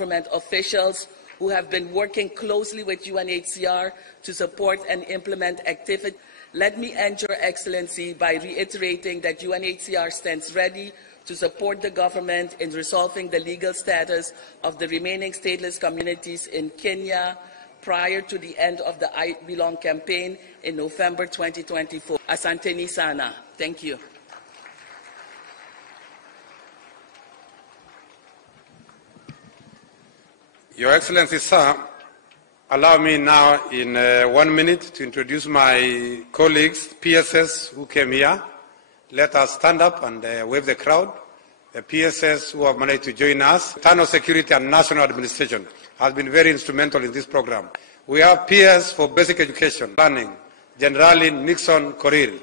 government officials who have been working closely with UNHCR to support and implement activities. Let me end, Your Excellency, by reiterating that UNHCR stands ready to support the government in resolving the legal status of the remaining stateless communities in Kenya prior to the end of the I Belong campaign in November 2024. Asanteni sana. Thank you. Your Excellency, sir, allow me now in 1 minute to introduce my colleagues, PSS, who came here. Let us stand up and wave the crowd. The PSS who have managed to join us. Internal Security and National Administration has been very instrumental in this program. We have PS for Basic Education, Planning, General Nixon Korir.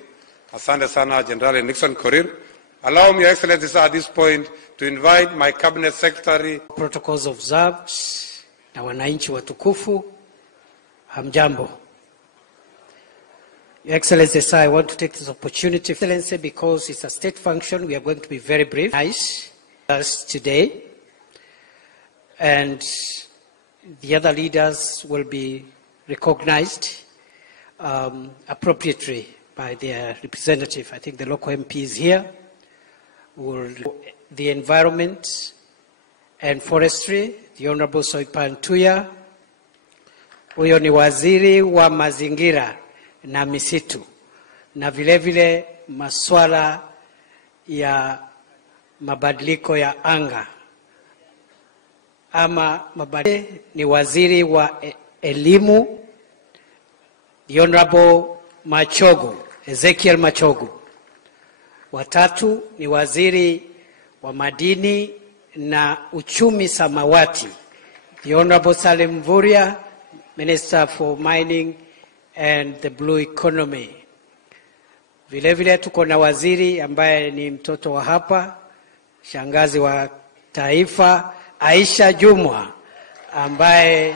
Asante sana, General Nixon Korir. Allow me, Your Excellency, sir, at this point to invite my Cabinet Secretary. Protocols observed na wananchi watukufu, hamjambo. Your Excellency, sir, I want to take this opportunity, Excellency, because it's a state function. We are going to be very brief. Nice today, and the other leaders will be recognized appropriately by their representative. I think the local MP is here. The Environment and Forestry, the Honorable Soipan Tuya. Huyo ni waziri wa mazingira na misitu, na vile vile masuala ya mabadiliko ya anga. Ama mabadiliko ni waziri wa elimu, the Honorable Machogu, Ezekiel Machogu. Watatu ni waziri wa madini na uchumi samawati, the Honorable Salim Mvurya, Minister for Mining and the Blue Economy. Vile vile tuko na waziri ambaye ni mtoto wa hapa, shangazi wa taifa, Aisha Jumwa, ambaye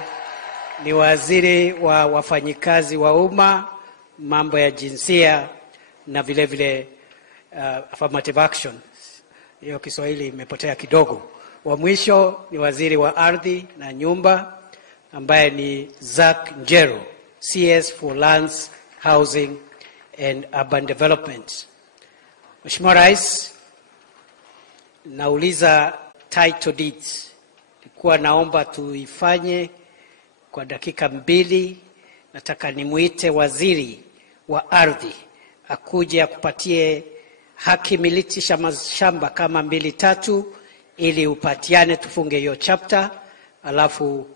ni waziri wa wafanyikazi wa umma, mambo ya jinsia na vile vile affirmative action. Hiyo Kiswahili imepotea kidogo. Wa mwisho ni waziri wa ardhi na nyumba, ambaye ni Zach Njero, CS for Lands, Housing and Urban Development. Mheshimiwa Rais, nauliza title deeds. Nilikuwa naomba tuifanye kwa dakika 2. Nataka nimuite waziri wa ardhi akuje akupatie haki miliki shamba kama 2-3 ili upatiane tufunge hiyo chapter, alafu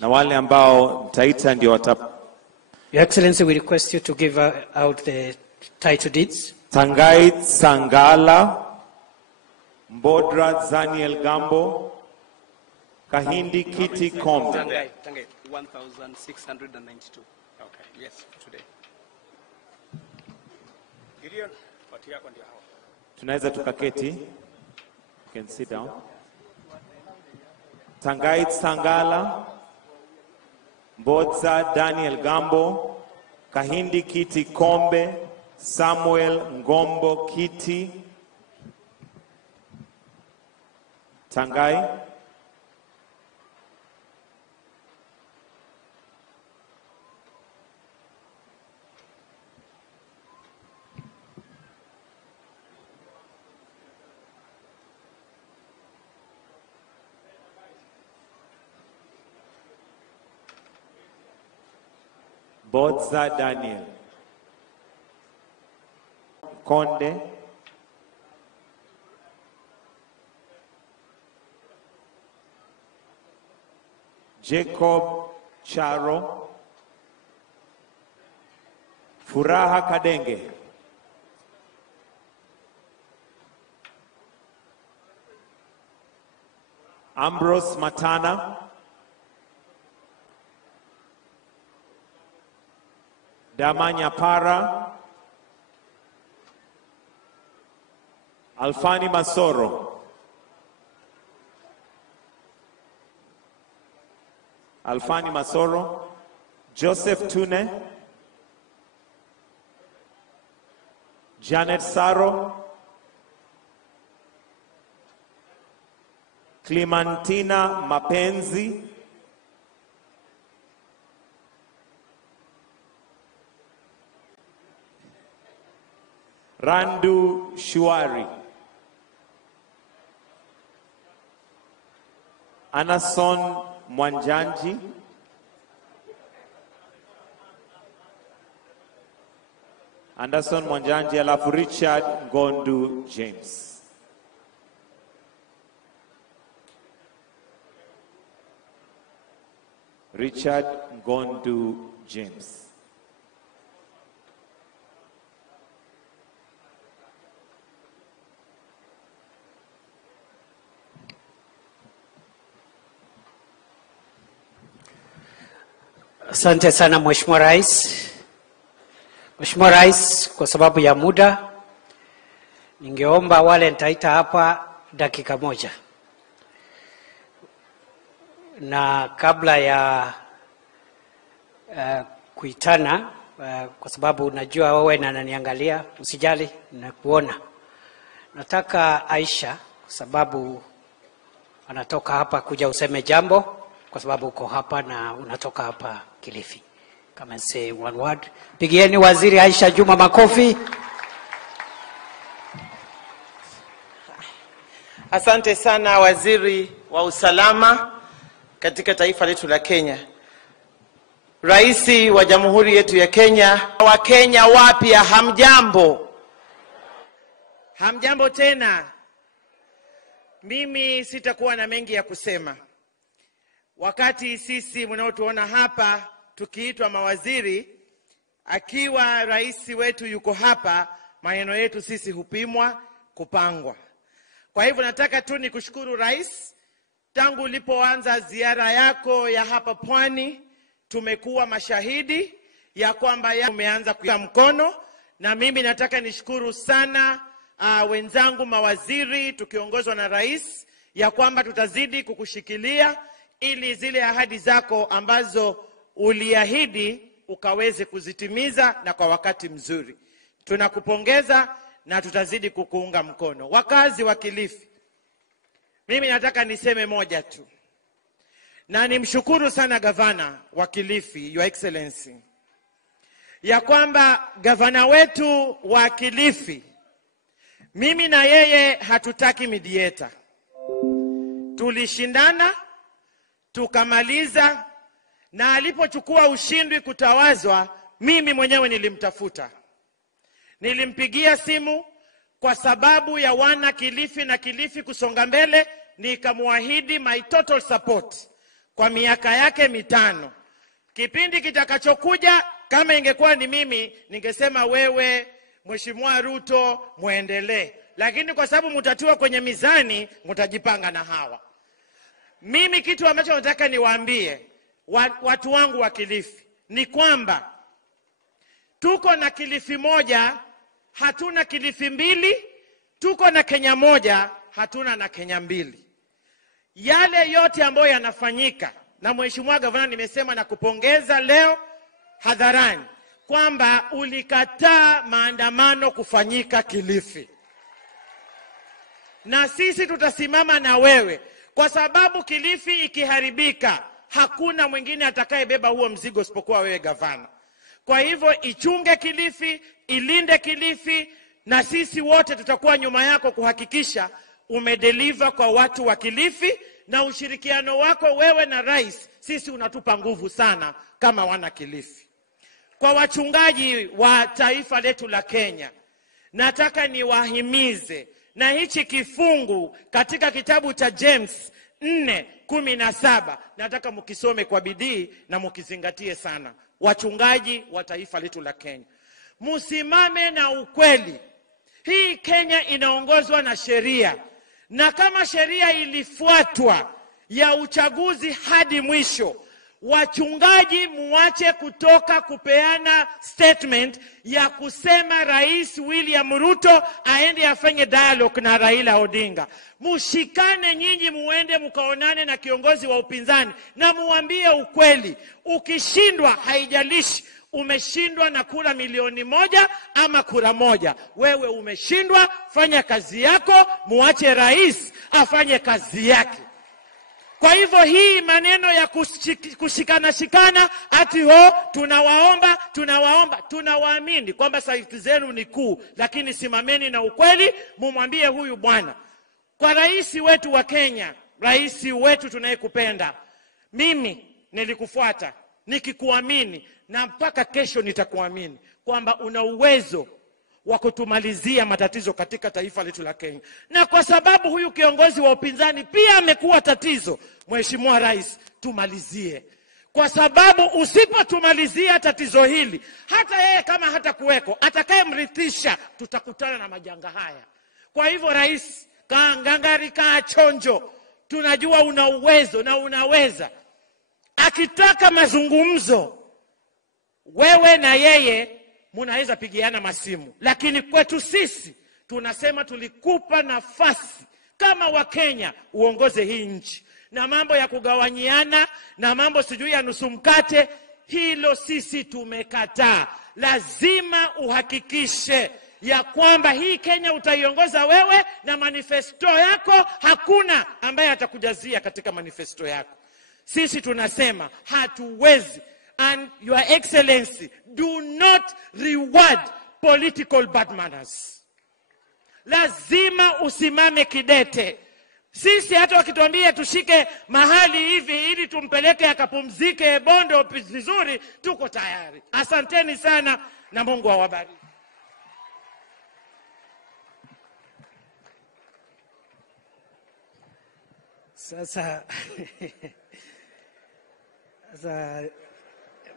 na wale ambao taita ndio watap. Your Excellency, we request you to give out the title deeds. Tangait Sangala, Mbodra Daniel Gambo, Kahindi Kiti Kombe. Tangait 1,692. Okay, yes, today. Gideon, watu yako ndio hao. Tunaweza tukaketi. You can sit down. Tangait Sangala, Mbodza Daniel Gambo, Kahindi Kiti Kombe, Samuel Ngombo Kiti. Tangai. Bodza Daniel. Konde. Jacob Charo. Furaha Kadenge. Ambrose Matana. Damanya Para. Alfani Masoro. Alfani Masoro. Joseph Tune. Janet Saro, Clementina Mapenzi, Randu Shuari, Anason Mwanjanji, Anderson Mwanjanji, alafu Richard Gondu James. Richard Gondu James. Asante sana Mheshimiwa Rais. Mheshimiwa Rais, kwa sababu ya muda, ningeomba wale nitaita hapa dakika moja. Na kabla ya kuitana, kwa sababu najua wewe na naniangalia, usijali na kuona. Nataka Aisha, kwa sababu anatoka hapa kuja useme jambo, kwa sababu uko hapa na unatoka hapa Kilifi. Come and say one word. Pigieni Waziri Aisha Juma makofi. Asante sana Waziri wa Usalama katika taifa letu la Kenya. Rais wa Jamhuri yetu ya Kenya, wa Kenya wapya, hamjambo. Hamjambo tena. Mimi sitakuwa na mengi ya kusema. Wakati sisi mnaotuona hapa tukiitwa mawaziri, akiwa rais wetu yuko hapa, maneno yetu sisi hupimwa, kupangwa. Kwa hivyo nataka tu nikushukuru Rais, tangu ulipoanza ziara yako ya hapa Pwani, tumekuwa mashahidi ya kwamba umeanza kuunga mkono, na mimi nataka nishukuru sana wenzangu mawaziri tukiongozwa na Rais, ya kwamba tutazidi kukushikilia ili zile ahadi zako ambazo uliahidi ukaweze kuzitimiza na kwa wakati mzuri. Tunakupongeza na tutazidi kukuunga mkono. Wakazi wa Kilifi, mimi nataka niseme moja tu. Na nimshukuru sana gavana wa Kilifi, Your Excellency, ya kwamba gavana wetu wa Kilifi, mimi na yeye hatutaki mediator. Tulishindana, tukamaliza, na alipochukua ushindi kutawazwa, mimi mwenyewe nilimtafuta. Nilimpigia simu kwa sababu ya wana Kilifi na Kilifi kusonga mbele, nikamuahidi my total support kwa miaka yake 5. Kipindi kitakachokuja, kama ingekuwa ni mimi, ningesema wewe Mheshimiwa Ruto muendelee. Lakini kwa sababu mtatiwa kwenye mizani, mtajipanga na hawa. Mimi kitu ambacho nataka niwaambie watu wangu wa Kilifi ni kwamba tuko na Kilifi moja, hatuna Kilifi mbili. Tuko na Kenya moja, hatuna na Kenya mbili. Yale yote ambayo yanafanyika, na Mheshimiwa Gavana nimesema na kupongeza leo hadharani kwamba ulikataa maandamano kufanyika Kilifi. Na sisi tutasimama na wewe, kwa sababu Kilifi ikiharibika, hakuna mwingine atakayebeba huo mzigo isipokuwa wewe gavana. Kwa hivyo ichunge Kilifi, ilinde Kilifi, na sisi wote tutakuwa nyuma yako kuhakikisha umedeliver kwa watu wa Kilifi. Na ushirikiano wako wewe na Rais, sisi unatupa nguvu sana kama wana Kilifi. Kwa wachungaji wa taifa letu la Kenya, nataka niwahimize na hichi kifungu katika kitabu cha James 4:17, nataka mkisome kwa bidii na mkizingatie sana. Wachungaji wa taifa letu la Kenya, msimame na ukweli. Hii Kenya inaongozwa na sheria, na kama sheria ilifuatwa ya uchaguzi hadi mwisho, wachungaji muache kutoka kupeana statement ya kusema Rais William Ruto aende afanye dialogue na Raila Odinga. Mushikane nyinyi, muende mkaonane na kiongozi wa upinzani na muambie ukweli. Ukishindwa haijalishi umeshindwa na kura 1,000,000 ama kura moja. Wewe umeshindwa, fanya kazi yako, muache rais afanye kazi yake. Kwa hivyo hii maneno ya kushikana ati tunawaamini kwamba sauti zenu ni kuu, lakini simameni na ukweli, mumwambie huyu bwana. Kwa rais wetu wa Kenya, rais wetu tunayekupenda, mimi nilikufuata nikikuamini na mpaka kesho nitakuamini kwamba una uwezo wa kutumalizia matatizo katika taifa letu la Kenya. Na kwa sababu huyu kiongozi wa upinzani pia amekuwa tatizo, Mheshimiwa Rais, tumalizie. Kwa sababu usipotumalizia tatizo hili, hata yeye kama hata kuweko, atakayemrithisha, tutakutana na majanga haya. Kwa hivyo Rais, kaa ngangari, kaa chonjo. Tunajua una uwezo na unaweza. Akitaka mazungumzo, wewe na yeye munaweza pigiana masimu. Lakini kwetu sisi, tunasema tulikupa nafasi kama wa Kenya uongoze hii nchi. Na mambo ya kugawanyiana, na mambo sijui ya nusu mkate, hilo sisi tumekataa. Lazima uhakikishe ya kwamba hii Kenya utaiongoza wewe, na manifesto yako hakuna ambaye atakujazia katika manifesto yako. Sisi tunasema hatuwezi. And Your Excellency, do not reward political bad manners. Lazima usimame kidete. Sisi hata wakituambia tushike mahali hivi ili tumpeleke akapumzike Bondo vizuri, tuko tayari. Asanteni sana na Mungu awabariki. Sasa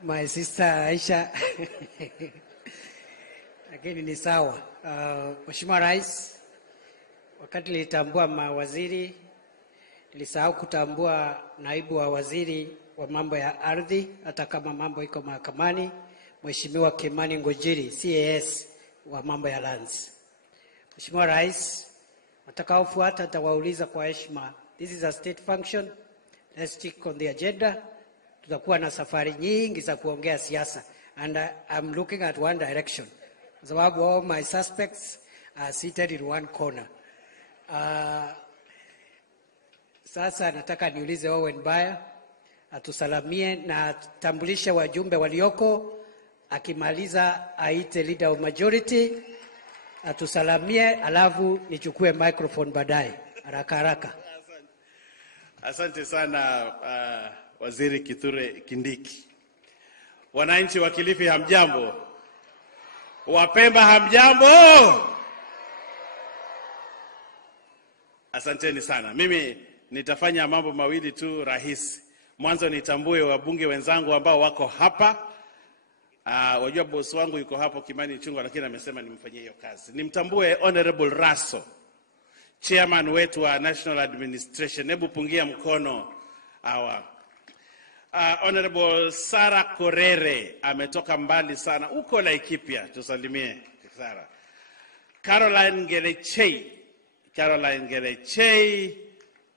my sister Aisha lakini ni sawa. Mheshimiwa Rais, wakati nilitambua mawaziri, nilisahau kutambua naibu wa waziri wa mambo ya ardhi, hata kama mambo iko mahakamani, Mheshimiwa Kimani Ngojiri, CAS wa mambo ya lands. Mheshimiwa Rais, watakaofuata tawauliza kwa heshima. This is a state function. Let's stick on the agenda. Tutakuwa na safari nyingi za kuongea siasa, and I'm looking at one direction. Sababu all my suspects are seated in one corner. Sasa nataka niulize Owen Baya atusalamie na atambulishe wajumbe walioko, akimaliza aite leader of majority atusalamie, alafu nichukue microphone baadaye haraka haraka. Asante sana Waziri Kithure Kindiki. Wananchi wa Kilifi hamjambo? Wapemba hamjambo? Asanteni sana. Mimi nitafanya mambo mawili tu rahisi. Mwanzo nitambue wabunge wenzangu ambao wako hapa. Wajua boss wangu yuko hapo Kimani Chungwa, lakini amesema nimfanyie hiyo kazi. Nimtambue Honorable Raso, chairman wetu wa National Administration. Hebu pungia mkono hawa. Honorable Sara Korere ametoka mbali sana, uko Laikipia, tusalimie Sara. Caroline Gelechei,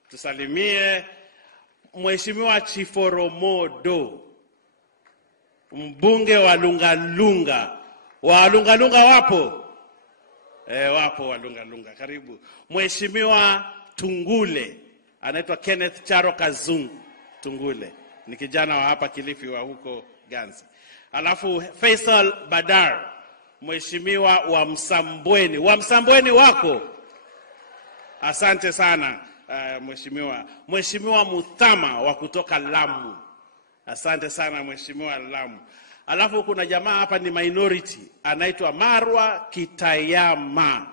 tusalimie. Mheshimiwa Chiforomodo, mbunge wa Lungalunga. Wa Lungalunga wapo? Wapo wa Lungalunga, karibu. Mheshimiwa Tungule, anaitwa Kenneth Charo Kazungu Tungule, ni kijana wa hapa Kilifi wa huko Ganzi. Alafu Faisal Badar, mheshimiwa wa Msambweni. Wa Msambweni wako? Asante sana mheshimiwa Muthama wa kutoka Lamu. Asante sana mheshimiwa Lamu. Alafu kuna jamaa hapa ni minority, anaitwa Marwa Kitayama.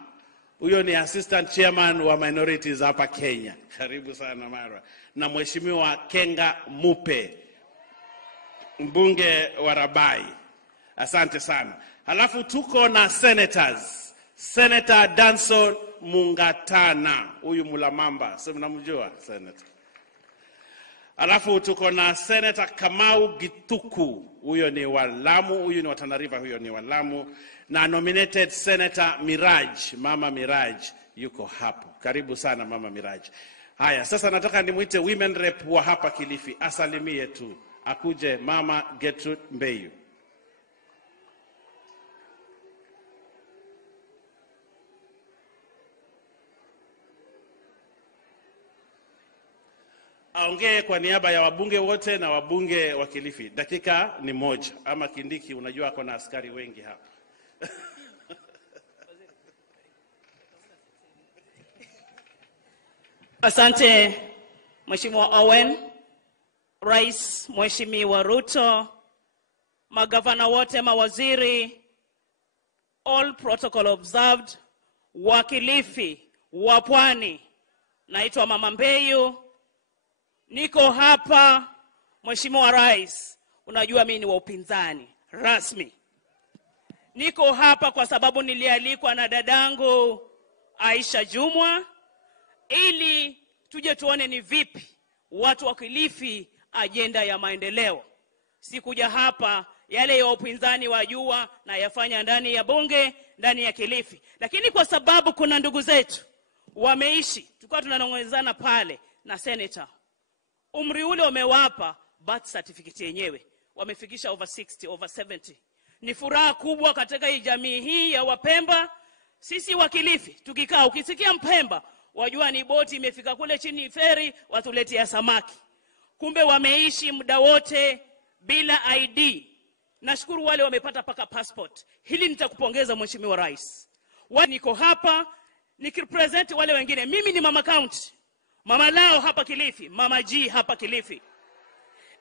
Huyo ni assistant chairman wa minorities hapa Kenya. Karibu sana Marwa. Na mheshimiwa Kenga Mupe, mbunge wa Rabai. Asante sana. Alafu tuko na senators. Senator Danson Mungatana, huyu Mulamamba, sio mnamjua senator. Alafu tuko na Senator Kamau Gituku, huyo ni wa Lamu, huyu ni wa Tana River, huyo ni wa Lamu. Na nominated Senator Miraj, Mama Miraj yuko hapo. Karibu sana Mama Miraj. Haya, sasa nataka nimuite women rep wa hapa Kilifi, asalimie tu. Akuje Mama Gertrude Mbeyu. aongee kwa niaba ya wabunge wote na wabunge wa Kilifi. Dakika ni moja. Ama Kindiki, unajua ako na askari wengi hapa. Asante Mheshimiwa Owen, Rais Mheshimiwa Ruto, magavana wote, mawaziri, all protocol observed, wa Kilifi, wa Pwani. Naitwa Mama Mbeyu. Niko hapa Mheshimiwa Rais, unajua mimi ni wa upinzani rasmi. Niko hapa kwa sababu nilialikwa na dadangu Aisha Jumwa ili tuje tuone ni vipi watu wa Kilifi ajenda ya maendeleo. Sikuja hapa yale ya upinzani wajua na yafanya ndani ya bunge, ndani ya Kilifi. Lakini kwa sababu kuna ndugu zetu wameishi, tulikuwa tunanong'ezana pale na senator. Umri ule umewapa birth certificate yenyewe. Wamefikisha over 60, over 70. Ni furaha kubwa katika hii jamii hii ya Wapemba. Sisi wa Kilifi tukikaa, ukisikia Mpemba wajua ni boti imefika kule chini feri watuletea samaki. Kumbe wameishi muda wote bila ID. Nashukuru wale wamepata paka passport. Hili nitakupongeza Mheshimiwa Rais. Niko hapa nikirepresent wale wengine. Mimi ni mama county. Mama lao hapa Kilifi, Mama G hapa Kilifi.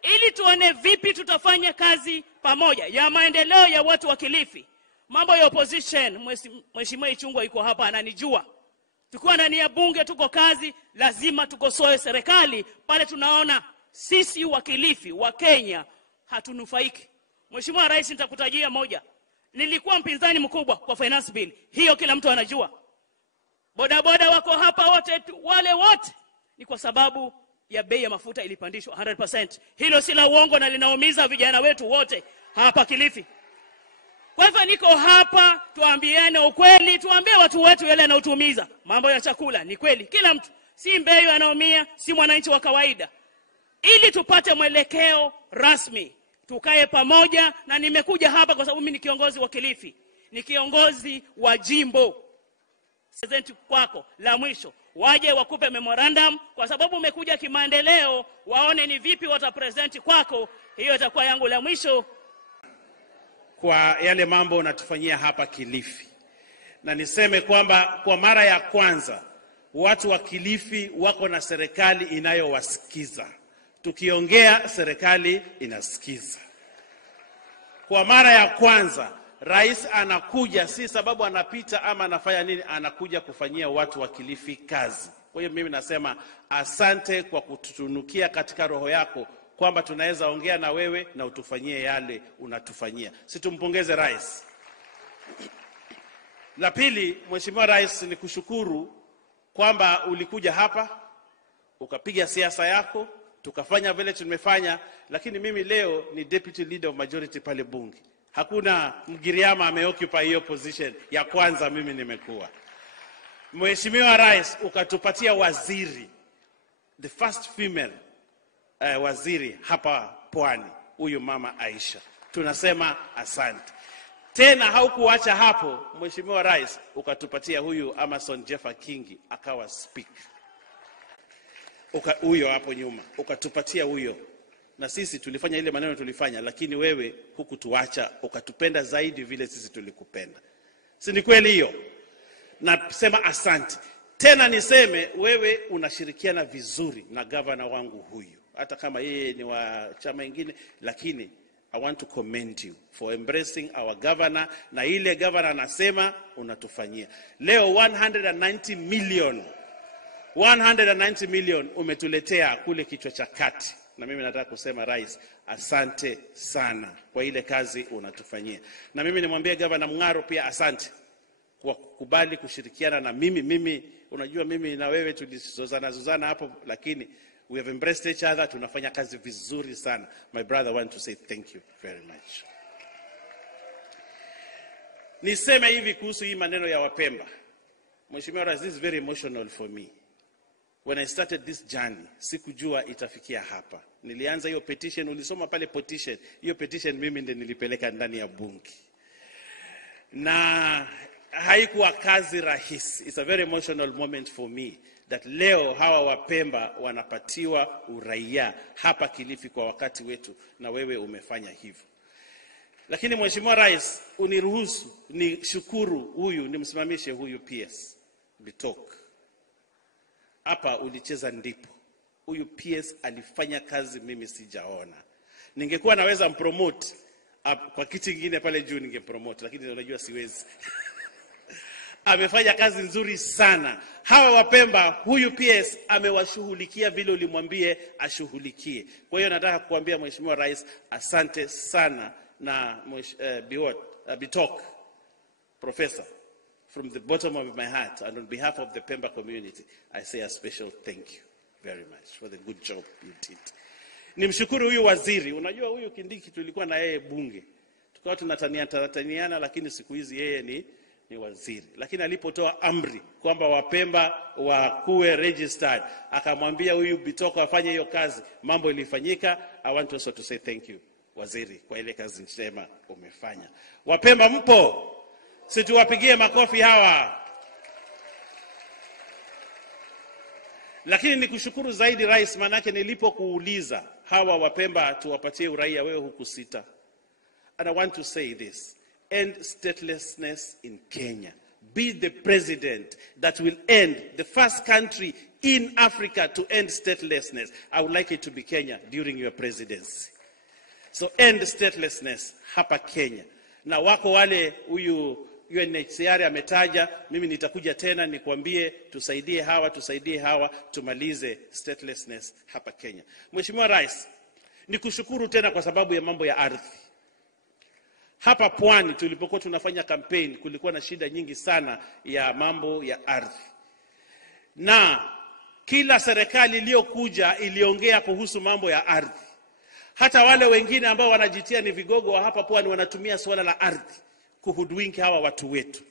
Ili tuone vipi tutafanya kazi pamoja ya maendeleo ya watu wa Kilifi. Mambo ya opposition, Mheshimiwa Ichungwa yuko hapa ananijua. Tukiwa ndani ya bunge tuko kazi, lazima tukosoe serikali pale tunaona sisi wa Kilifi, wa Kenya hatunufaiki. Mheshimiwa Rais, nitakutajia moja. Nilikuwa mpinzani mkubwa kwa finance bill. Hiyo kila mtu anajua. Bodaboda wako hapa wote, wale wote ni kwa sababu ya bei ya mafuta ilipandishwa 100%. Hilo si la uongo na linaumiza vijana wetu wote hapa Kilifi. Kwa hivyo niko hapa tuambiane ukweli, tuambie watu wetu yale yanautumiza. Mambo ya chakula ni kweli, kila mtu, si Mbeyu anaumia, si mwananchi wa kawaida. Ili tupate mwelekeo rasmi, tukae pamoja, na nimekuja hapa kwa sababu mimi ni kiongozi wa Kilifi, ni kiongozi wa jimbo. Present kwako la mwisho, waje wakupe memorandum kwa sababu umekuja kimaendeleo, waone ni vipi watapresent kwako. Hiyo itakuwa yangu la mwisho kwa yale mambo unatufanyia hapa Kilifi. Na niseme kwamba kwa mara ya kwanza watu wa Kilifi wako na serikali inayowasikiza. Tukiongea serikali inasikiza. Kwa mara ya kwanza rais anakuja, si sababu anapita ama anafanya nini, anakuja kufanyia watu wa Kilifi kazi. Kwa hiyo mimi nasema asante kwa kututunukia katika roho yako kwamba tunaweza ongea na wewe na utufanyie yale unatufanyia. Situmpongeze rais. La pili, Mheshimiwa Rais, ni kushukuru kwamba ulikuja hapa ukapiga siasa yako, tukafanya vile tumefanya, lakini mimi leo ni deputy leader of majority pale bunge. Hakuna Mgiriama ameoccupy hiyo position ya kwanza mimi nimekuwa. Mheshimiwa Rais, ukatupatia waziri, the first female waziri hapa Pwani, huyu mama Aisha. Tunasema asante. Tena haukuacha hapo Mheshimiwa Rais, ukatupatia huyu Amason Jeffa Kingi akawa speaker. Huyo hapo nyuma ukatupatia huyo. Na sisi tulifanya ile maneno tulifanya, lakini wewe hukutuacha, ukatupenda zaidi vile sisi tulikupenda. Si ni kweli hiyo? Nasema asante. Tena niseme wewe unashirikiana vizuri na gavana wangu huyu. Hata kama yeye ni wa chama kingine, lakini I want to commend you for embracing our governor, na ile governor anasema unatufanyia. Leo 190 million umetuletea kule kichwa cha kati. Na mimi nataka kusema rais, asante sana kwa ile kazi unatufanyia. Na mimi nimwambie Governor Mngaro pia asante kwa kukubali kushirikiana na mimi. Unajua mimi na wewe tulizozana hapo, lakini we have embraced each other, tunafanya kazi vizuri sana. My brother, I want to say thank you very much. Niseme hivi kuhusu hii maneno ya Wapemba. Mheshimiwa Rais, this is very emotional for me. When I started this journey, sikujua itafikia hapa. Nilianza hiyo petition, ulisoma pale petition. Hiyo petition mimi ndiye nilipeleka ndani ya bunge. Na haikuwa kazi rahisi. It's a very emotional moment for me. that leo hawa Wapemba wanapatiwa uraia hapa Kilifi kwa wakati wetu, na wewe umefanya hivyo. Lakini Mheshimiwa Rais, uniruhusu ni shukuru huyu, nimsimamishe huyu PS Bitok. Hapa ulicheza ndipo. Huyu PS alifanya kazi mimi sijaona. Ningekuwa naweza mpromote kwa kiti kingine pale juu ningepromote, lakini unajua siwezi. Amefanya kazi nzuri sana. Hawa Wapemba huyu PS amewashughulikia vile ulimwambie ashughulikie. Kwa hiyo nataka kukuambia Mheshimiwa Rais, asante sana, na Bitok Professor, from the bottom of my heart and on behalf of the Pemba community, I say a special thank you very much for the good job you did. Nimshukuru huyu waziri. Unajua huyu Kindiki tulikuwa na yeye bunge, tukawa tunataniana, lakini siku hizi yeye ni waziri. Lakini alipotoa amri kwamba Wapemba wakuwe registered, akamwambia huyu Bitoko afanye hiyo kazi, mambo ilifanyika. I want also to say thank you waziri kwa ile kazi njema umefanya. Wapemba mpo? Situwapigie makofi hawa. Lakini nikushukuru zaidi Rais, manake nilipokuuliza hawa Wapemba tuwapatie uraia, wewe hukusita. And I want to say this: end statelessness in Kenya. Be the president that will end, the first country in Africa to end statelessness. I would like it to be Kenya during your presidency. So end statelessness hapa Kenya. Na wako wale huyu UNHCR ametaja, mimi nitakuja tena nikwambie tusaidie hawa tumalize statelessness hapa Kenya. Mheshimiwa Rais, nikushukuru tena kwa sababu ya mambo ya ardhi. Hapa Pwani tulipokuwa tunafanya campaign kulikuwa na shida nyingi sana ya mambo ya ardhi. Na kila serikali iliyokuja iliongea kuhusu mambo ya ardhi. Hata wale wengine ambao wanajitia ni vigogo wa hapa Pwani wanatumia swala la ardhi kuhudwinki hawa watu wetu.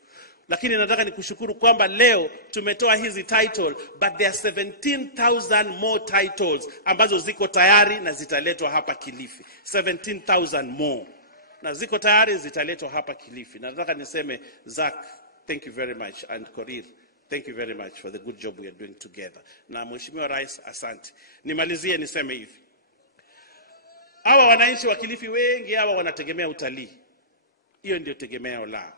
Lakini nataka nikushukuru kwamba leo tumetoa hizi title, but there are 17,000 more titles ambazo ziko tayari na zitaletwa hapa Kilifi. 17,000 more. Na ziko tayari zitaletwa hapa Kilifi. Na nataka niseme Zach, thank you very much, and Korir, thank you very much for the good job we are doing together. Na Mheshimiwa Rais, asante. Nimalizie niseme hivi: hawa wananchi wa Kilifi wengi hawa wanategemea utalii. Hiyo ndio tegemeo lao.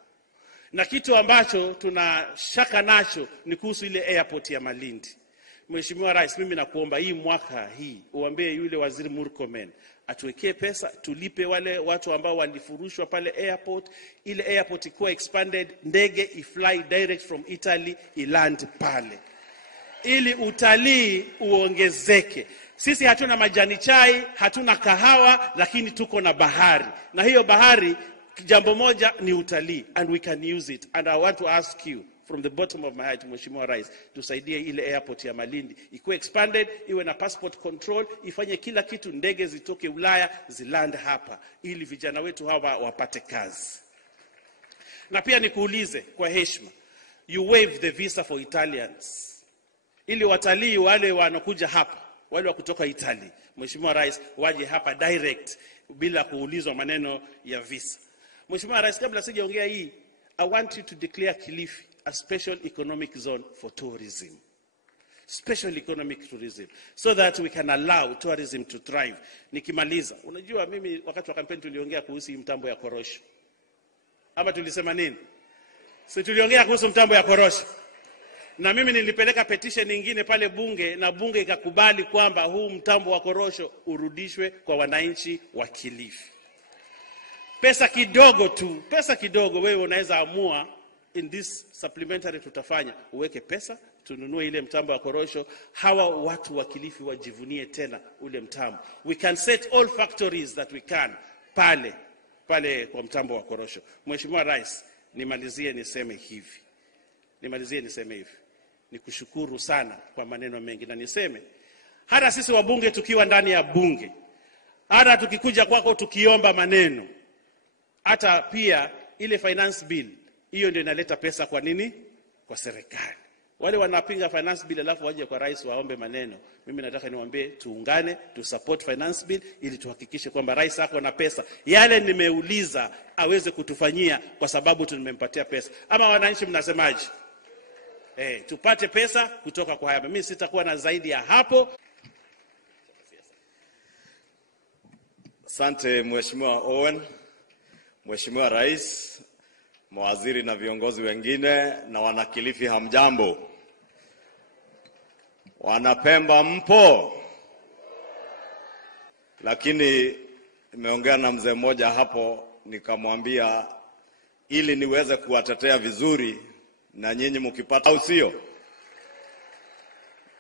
Na kitu ambacho tunashaka nacho ni kuhusu ile airport ya Malindi. Mheshimiwa Rais, mimi nakuomba hii mwaka hii uambie yule Waziri Murkomen atuwekee pesa tulipe wale watu ambao walifurushwa pale airport. Ile airport ikuwa expanded, ndege ifly direct from Italy iland pale, ili utalii uongezeke. Sisi hatuna majani chai, hatuna kahawa, lakini tuko na bahari. Na hiyo bahari jambo moja ni utalii, and we can use it. And I want to ask you from the bottom of my heart, Mheshimiwa Rais, tusaidie ile airport ya Malindi ikuwe expanded, iwe na passport control, ifanye kila kitu, ndege zitoke Ulaya ziland hapa ili vijana wetu hawa wapate kazi. Na pia nikuulize kwa heshima, you waive the visa for Italians, ili watalii wale wanakuja hapa, wale wa kutoka Italy, Mheshimiwa Rais, waje hapa direct bila kuulizwa maneno ya visa. Mheshimiwa Rais, kabla sijaongea hii, I want you to declare Kilifi a special economic zone for tourism. Special economic tourism, so that we can allow tourism to thrive. Nikimaliza, unajua mimi wakati wa kampeni tuliongea kuhusu mtambo ya korosho. Ama tulisema nini? Si tuliongea kuhusu mtambo ya korosho. Na mimi nilipeleka petition nyingine pale bunge, na bunge ikakubali kwamba huu mtambo wa korosho urudishwe kwa wananchi wa Kilifi. Pesa kidogo tu, pesa kidogo, wewe unaweza amua in this supplementary tutafanya, uweke pesa tununue ile mtambo wa korosho, hawa watu wa Kilifi wajivunie tena ule mtambo. We can set all factories that we can pale kwa mtambo wa korosho. Mheshimiwa Rais, nimalizie niseme hivi. Nikushukuru sana kwa maneno mengi, na niseme hata sisi wabunge tukiwa ndani ya bunge, hata tukikuja kwako tukiomba maneno, hata pia ile finance bill, hiyo ndio inaleta pesa kwa nini? Kwa serikali. Wale wanapinga finance bill alafu waje kwa rais waombe maneno, mimi nataka niwaambie tuungane, tu support finance bill ili tuhakikishe kwamba rais ako na pesa yale nimeuliza aweze kutufanyia, kwa sababu tumempatia pesa. Ama wananchi mnasemaje? tupate pesa kutoka kwa haya. Mimi sitakuwa na zaidi ya hapo. Asante Mheshimiwa Owen, Mheshimiwa Rais, mawaziri na viongozi wengine na wanakilifi, hamjambo. Wanapemba mpo? Lakini nimeongea na mzee mmoja hapo nikamwambia ili niweze kuwatetea vizuri na nyinyi mkipata, au sio?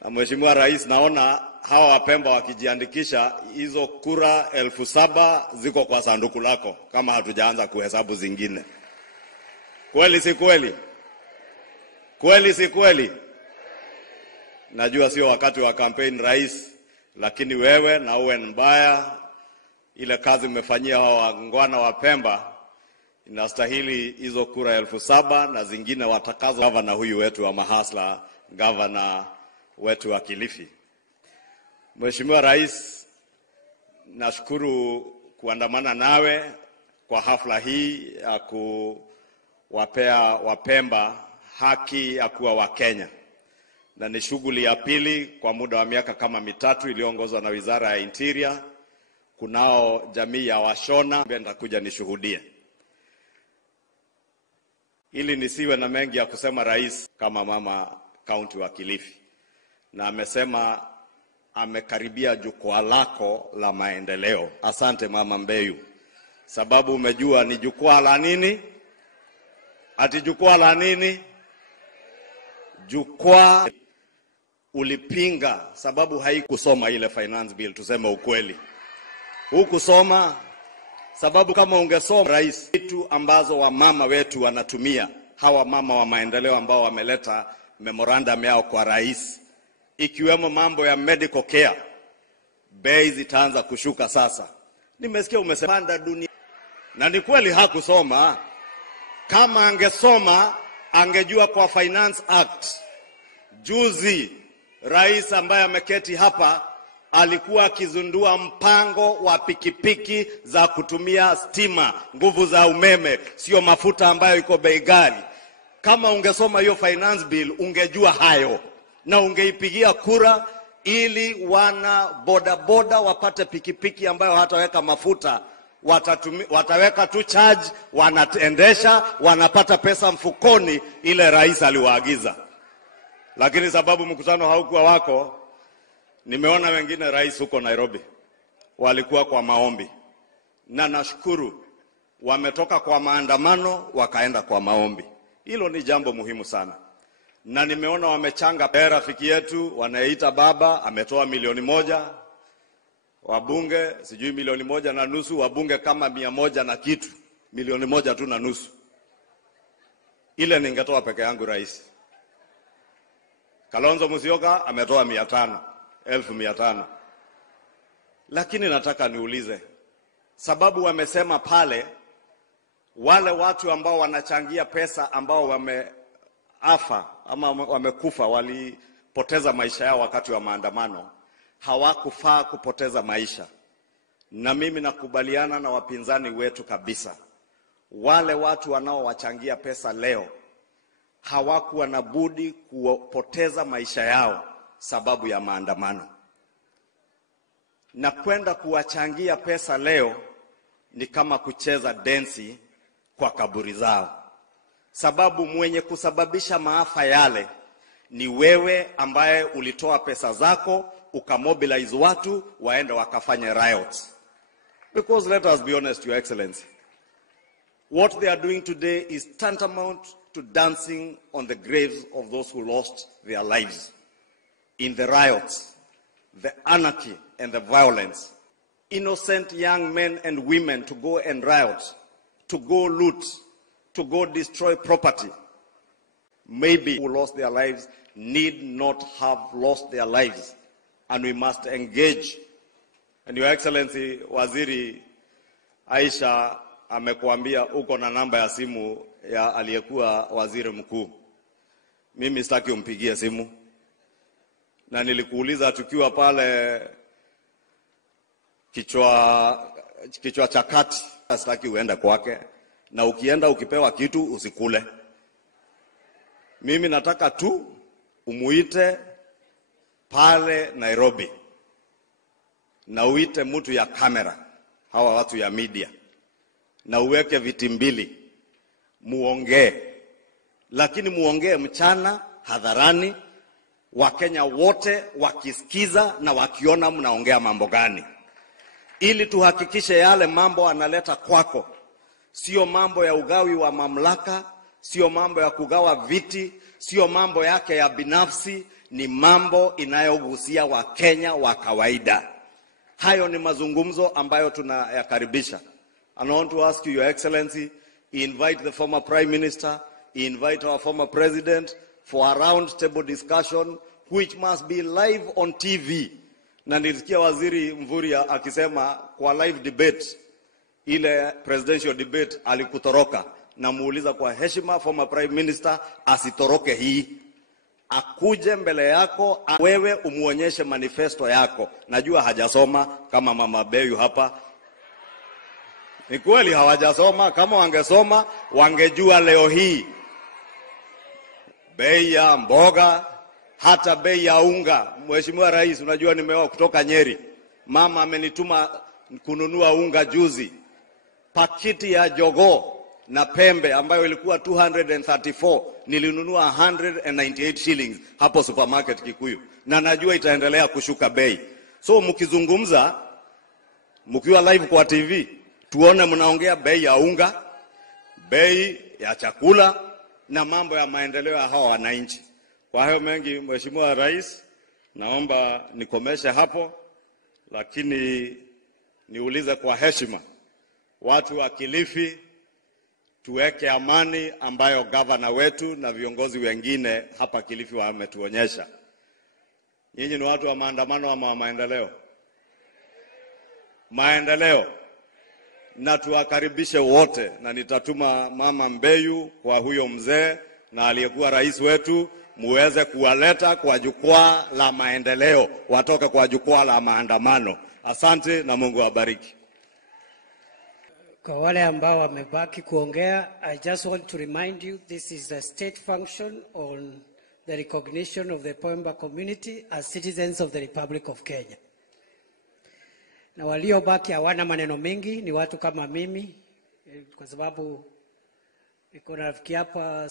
Na Mheshimiwa Rais, naona hawa Wapemba wakijiandikisha, hizo kura 7,000 ziko kwa sanduku lako kama hatujaanza kuhesabu zingine. Kweli si kweli? Kweli si kweli? Najua sio wakati wa campaign Rais, lakini wewe na Owen Mbaya, ile kazi mmefanyia hawa wangwana wa Pemba inastahili hizo kura 7,000 na zingine watakazo. Gavana huyu wetu wa Mahasla, gavana wetu wa Kilifi. Mheshimiwa Rais, nashukuru kuandamana nawe kwa hafla hii ya kuwapea Wapemba haki ya kuwa Wakenya. Na ni shughuli ya pili kwa muda wa miaka kama 3 iliyoongozwa na Wizara ya Interior. Kunao jamii ya Washona, nitakuja nishuhudie. Ili nisiwe na mengi ya kusema, Rais kama mama kaunti wa Kilifi, na amesema amekaribia jukwaa lako la maendeleo. Asante Mama Mbeyu, sababu umejua ni jukwaa la nini? Ati jukwaa la nini? Jukwaa ulipinga sababu haikusoma ile finance bill, tuseme ukweli. Hukusoma sababu kama ungesoma, Rais, vitu ambazo wamama wetu wanatumia, hawa mama wa maendeleo ambao wameleta memorandum yao kwa Rais, ikiwemo mambo ya medical care, bei zitaanza kushuka sasa. Nimesikia umesema dunia, na ni kweli hakusoma. Kama angesoma angejua kwa Finance Act. Juzi Rais ambaye ameketi hapa alikuwa akizindua mpango wa pikipiki za kutumia stima, nguvu za umeme, sio mafuta ambayo iko bei ghali. Kama ungesoma hiyo finance bill ungejua hayo na ungeipigia kura ili wana bodaboda wapate pikipiki ambayo hataweka mafuta, wataweka tu charge, wanaendesha, wanapata pesa mfukoni ile Rais aliwaagiza. Lakini sababu mkutano haukuwa wako, nimeona wengine Rais huko Nairobi walikuwa kwa maombi, na nashukuru wametoka kwa maandamano wakaenda kwa maombi. Hilo ni jambo muhimu sana. Na nimeona wamechanga. Rafiki yetu wanaita baba ametoa 1,000,000, wabunge sijui 1,150,000, wabunge kama 100 na kitu, 1,150,000. Ile ningetoa peke yangu Rais. Kalonzo Musyoka ametoa 1,500. Lakini nataka niulize, sababu wamesema pale wale watu ambao wanachangia pesa ambao wameafa ama wamekufa, walipoteza maisha yao wakati wa maandamano, hawakufaa kupoteza maisha. Na mimi nakubaliana na wapinzani wetu kabisa. Wale watu wanaowachangia pesa leo hawakuwa na budi kupoteza maisha yao sababu ya maandamano. Na kwenda kuwachangia pesa leo ni kama kucheza densi kwa kaburi zao. Sababu mwenye kusababisha maafa yale ni wewe ambaye ulitoa pesa zako ukamobilize watu waende wakafanya riots. Because let us be honest, Your Excellency, what they are doing today is tantamount to dancing on the graves of those who lost their lives in the riots, the anarchy and the violence. Innocent young men and women to go and riot, to go loot, to go destroy property. Maybe who lost their lives need not have lost their lives, and we must engage. And Your Excellency, Waziri Aisha amekuambia uko na namba ya simu ya aliyekuwa waziri mkuu. Mimi sitaki umpigie simu. Na nilikuuliza tukiwa pale kichwa cha kati, sitaki uende kwake, na ukienda ukipewa kitu usikule. Mimi nataka tu umuite pale Nairobi na uite mtu ya kamera, hawa watu ya media, na uweke viti mbili muongee, lakini muongee mchana hadharani, Wakenya wote wakisikiza na wakiona mnaongea mambo gani, ili tuhakikishe yale mambo analeta kwako sio mambo ya ugawi wa mamlaka, sio mambo ya kugawa viti, sio mambo yake ya binafsi, ni mambo inayogusia Wakenya wa kawaida. Hayo ni mazungumzo ambayo tunayakaribisha. And I want to ask you, Your Excellency, invite the former Prime Minister, invite our former President for a round table discussion which must be live on TV. Na nilisikia Waziri Mvurya akisema kwa live debate, ile presidential debate alikutoroka, na muuliza kwa heshima former Prime Minister asitoroke hii. Akuje mbele yako, wewe umuonyeshe manifesto yako. Najua hajasoma kama Mama Beyu hapa. Ni kweli hawajasoma, kama wangesoma wangejua leo hii bei ya mboga, hata bei ya unga. Mheshimiwa Rais, unajua nimeoa kutoka Nyeri. Mama amenituma kununua unga juzi. Pakiti ya jogoo na pembe ambayo ilikuwa 234 nilinunua 198 shillings hapo supermarket Kikuyu, na najua itaendelea kushuka bei. So mkizungumza mkiwa live kwa TV, tuone mnaongea bei ya unga, bei ya chakula na mambo ya maendeleo ya hawa wananchi. Kwa hayo mengi, Mheshimiwa Rais, naomba nikomeshe hapo, lakini niulize kwa heshima watu wa Kilifi, tuweke amani ambayo gavana wetu na viongozi wengine hapa Kilifi wametuonyesha. Nyinyi ni watu wa maandamano ama wa maendeleo? Maendeleo. Na tuwakaribishe wote, na nitatuma Mama Mbeyu kwa huyo mzee na aliyekuwa rais wetu, muweze kuwaleta kwa jukwaa la maendeleo, watoke kwa jukwaa la maandamano. Asante na Mungu awabariki. Kwa wale ambao wamebaki kuongea, I just want to remind you this is a state function on the recognition of the Apemba community as citizens of the Republic of Kenya. Na waliobaki hawana maneno mengi, ni watu kama mimi, kwa sababu niko na rafiki hapa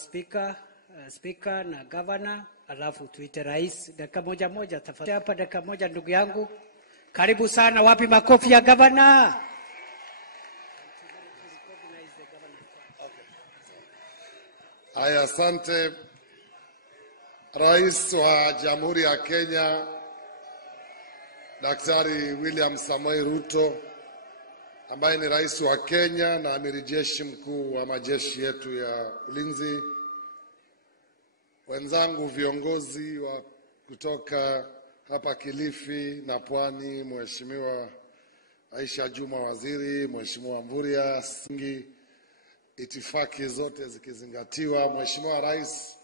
speaker na governor, alafu tuite rais. Dakika moja moja tafadhali hapa, dakika moja ndugu yangu. Karibu sana, wapi makofi ya governor? Haya, asante. Rais wa Jamhuri ya Kenya Daktari William Samoei Ruto, ambaye ni rais wa Kenya na amiri jeshi mkuu wa majeshi yetu ya ulinzi, wenzangu viongozi wa kutoka hapa Kilifi na Pwani, Mheshimiwa Aisha Juma Waziri, Mheshimiwa Mvurya Singi, itifaki zote zikizingatiwa. Mheshimiwa Rais,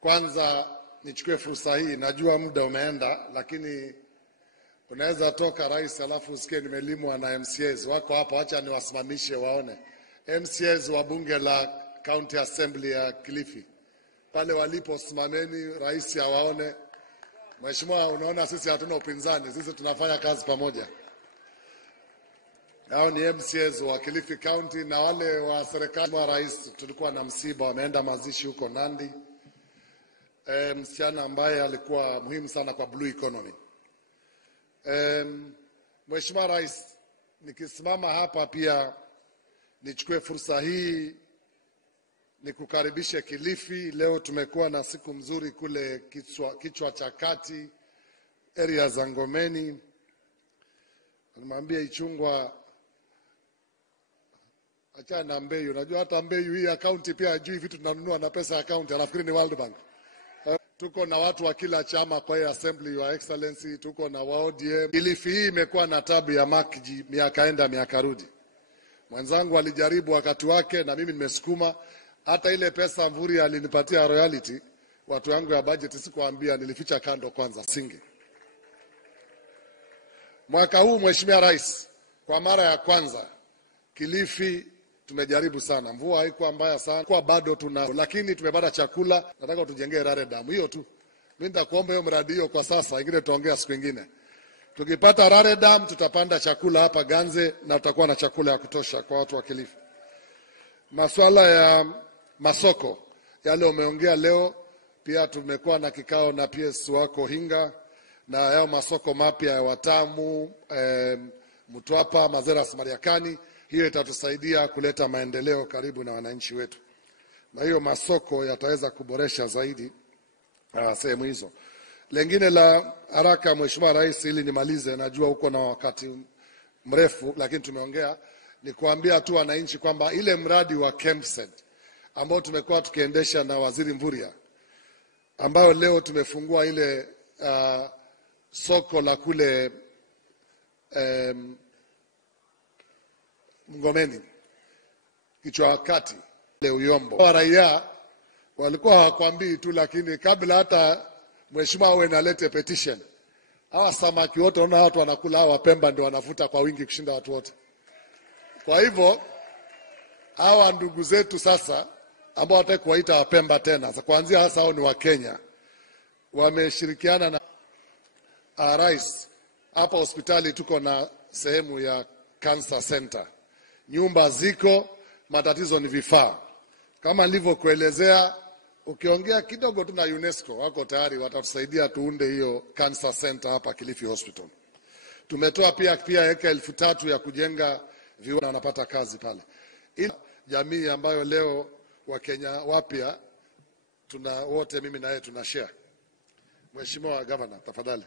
kwanza nichukue fursa hii, najua muda umeenda, lakini unaweza toka rais alafu usikie nimelimwa na MCAs wako hapa, acha niwasimamishe waone. MCAs wa bunge la County Assembly ya Kilifi pale walipo, simameni, rais awaone. Mheshimiwa, unaona sisi hatuna upinzani, sisi tunafanya kazi pamoja. Hao ni MCAs wa Kilifi County na wale wa serikali. Wa rais, tulikuwa na msiba, wameenda mazishi huko Nandi. Msichana ambaye alikuwa muhimu sana kwa blue economy. Mheshimiwa Rais, nikisimama hapa pia nichukue fursa hii nikukaribishe Kilifi. Leo tumekuwa na siku mzuri kule kichwa cha kati, area za Ngomeni. Nimwambia Ichungwa acha na Mbeyu. Unajua hata Mbeyu hii account pia hajui vitu tunanunua na pesa ya account, anafikiri ni World Bank. Tuko na watu wa kila chama kwa hiyo assembly, Your Excellency, tuko na wa ODM. Kilifi hii imekuwa na tabu ya makiji, miaka enda miaka rudi. Mwenzangu alijaribu wakati wake na mimi nimesukuma. Hata ile pesa Mvurya alinipatia royalty, watu wangu ya budget sikuambia, nilificha kando kwanza singe. Mwaka huu Mheshimiwa Rais, kwa mara ya kwanza Kilifi tumejaribu sana. Mvua haikuwa mbaya sana, kwa bado lakini tumepata chakula. Nataka tujengee Rare Dam, hiyo tu. Mimi nitakuomba hiyo mradi hiyo kwa sasa, ingine tutaongea siku nyingine. Tukipata Rare Dam tutapanda chakula hapa Ganze na tutakuwa na chakula ya kutosha kwa watu wa Kilifi. Masuala ya masoko yale umeongea leo, pia tumekuwa na kikao na PS wako Hinga na yao masoko mapya ya Watamu, Mtwapa, Mazeras, Mariakani. Hiyo itatusaidia kuleta maendeleo karibu na wananchi wetu, na hiyo masoko yataweza kuboresha zaidi sehemu hizo. Lengine la haraka, Mheshimiwa Rais, ili nimalize, najua uko na wakati mrefu, lakini tumeongea, ni kuambia tu wananchi kwamba ile mradi wa Kempsed ambao tumekuwa tukiendesha na Waziri Mvurya, ambayo leo tumefungua ile soko la kule Mgomeni, kichwa kati ile Uyombo. Raia walikuwa hawakwambii tu, lakini kabla hata Mheshimiwa awe nalete petition, hawa samaki wote unaona watu wanakula, hawa Pemba ndio wanafuta kwa wingi kushinda watu wote. Kwa hivyo hawa ndugu zetu sasa ambao wataka kuwaita Wapemba tena, kuanzia hasa hao ni wa Kenya, wameshirikiana na Rais. Hapa hospitali tuko na sehemu ya cancer center, nyumba ziko, matatizo ni vifaa. Kama nilivyokuelezea, ukiongea kidogo tu na UNESCO wako tayari, watatusaidia tuunde hiyo cancer center hapa Kilifi Hospital. Tumetoa pia eka 3,000 ya kujenga viwanda, wanapata kazi pale. Ili jamii ambayo leo Wakenya wapya tuna wote, mimi na yeye tuna share. Mheshimiwa Governor, tafadhali.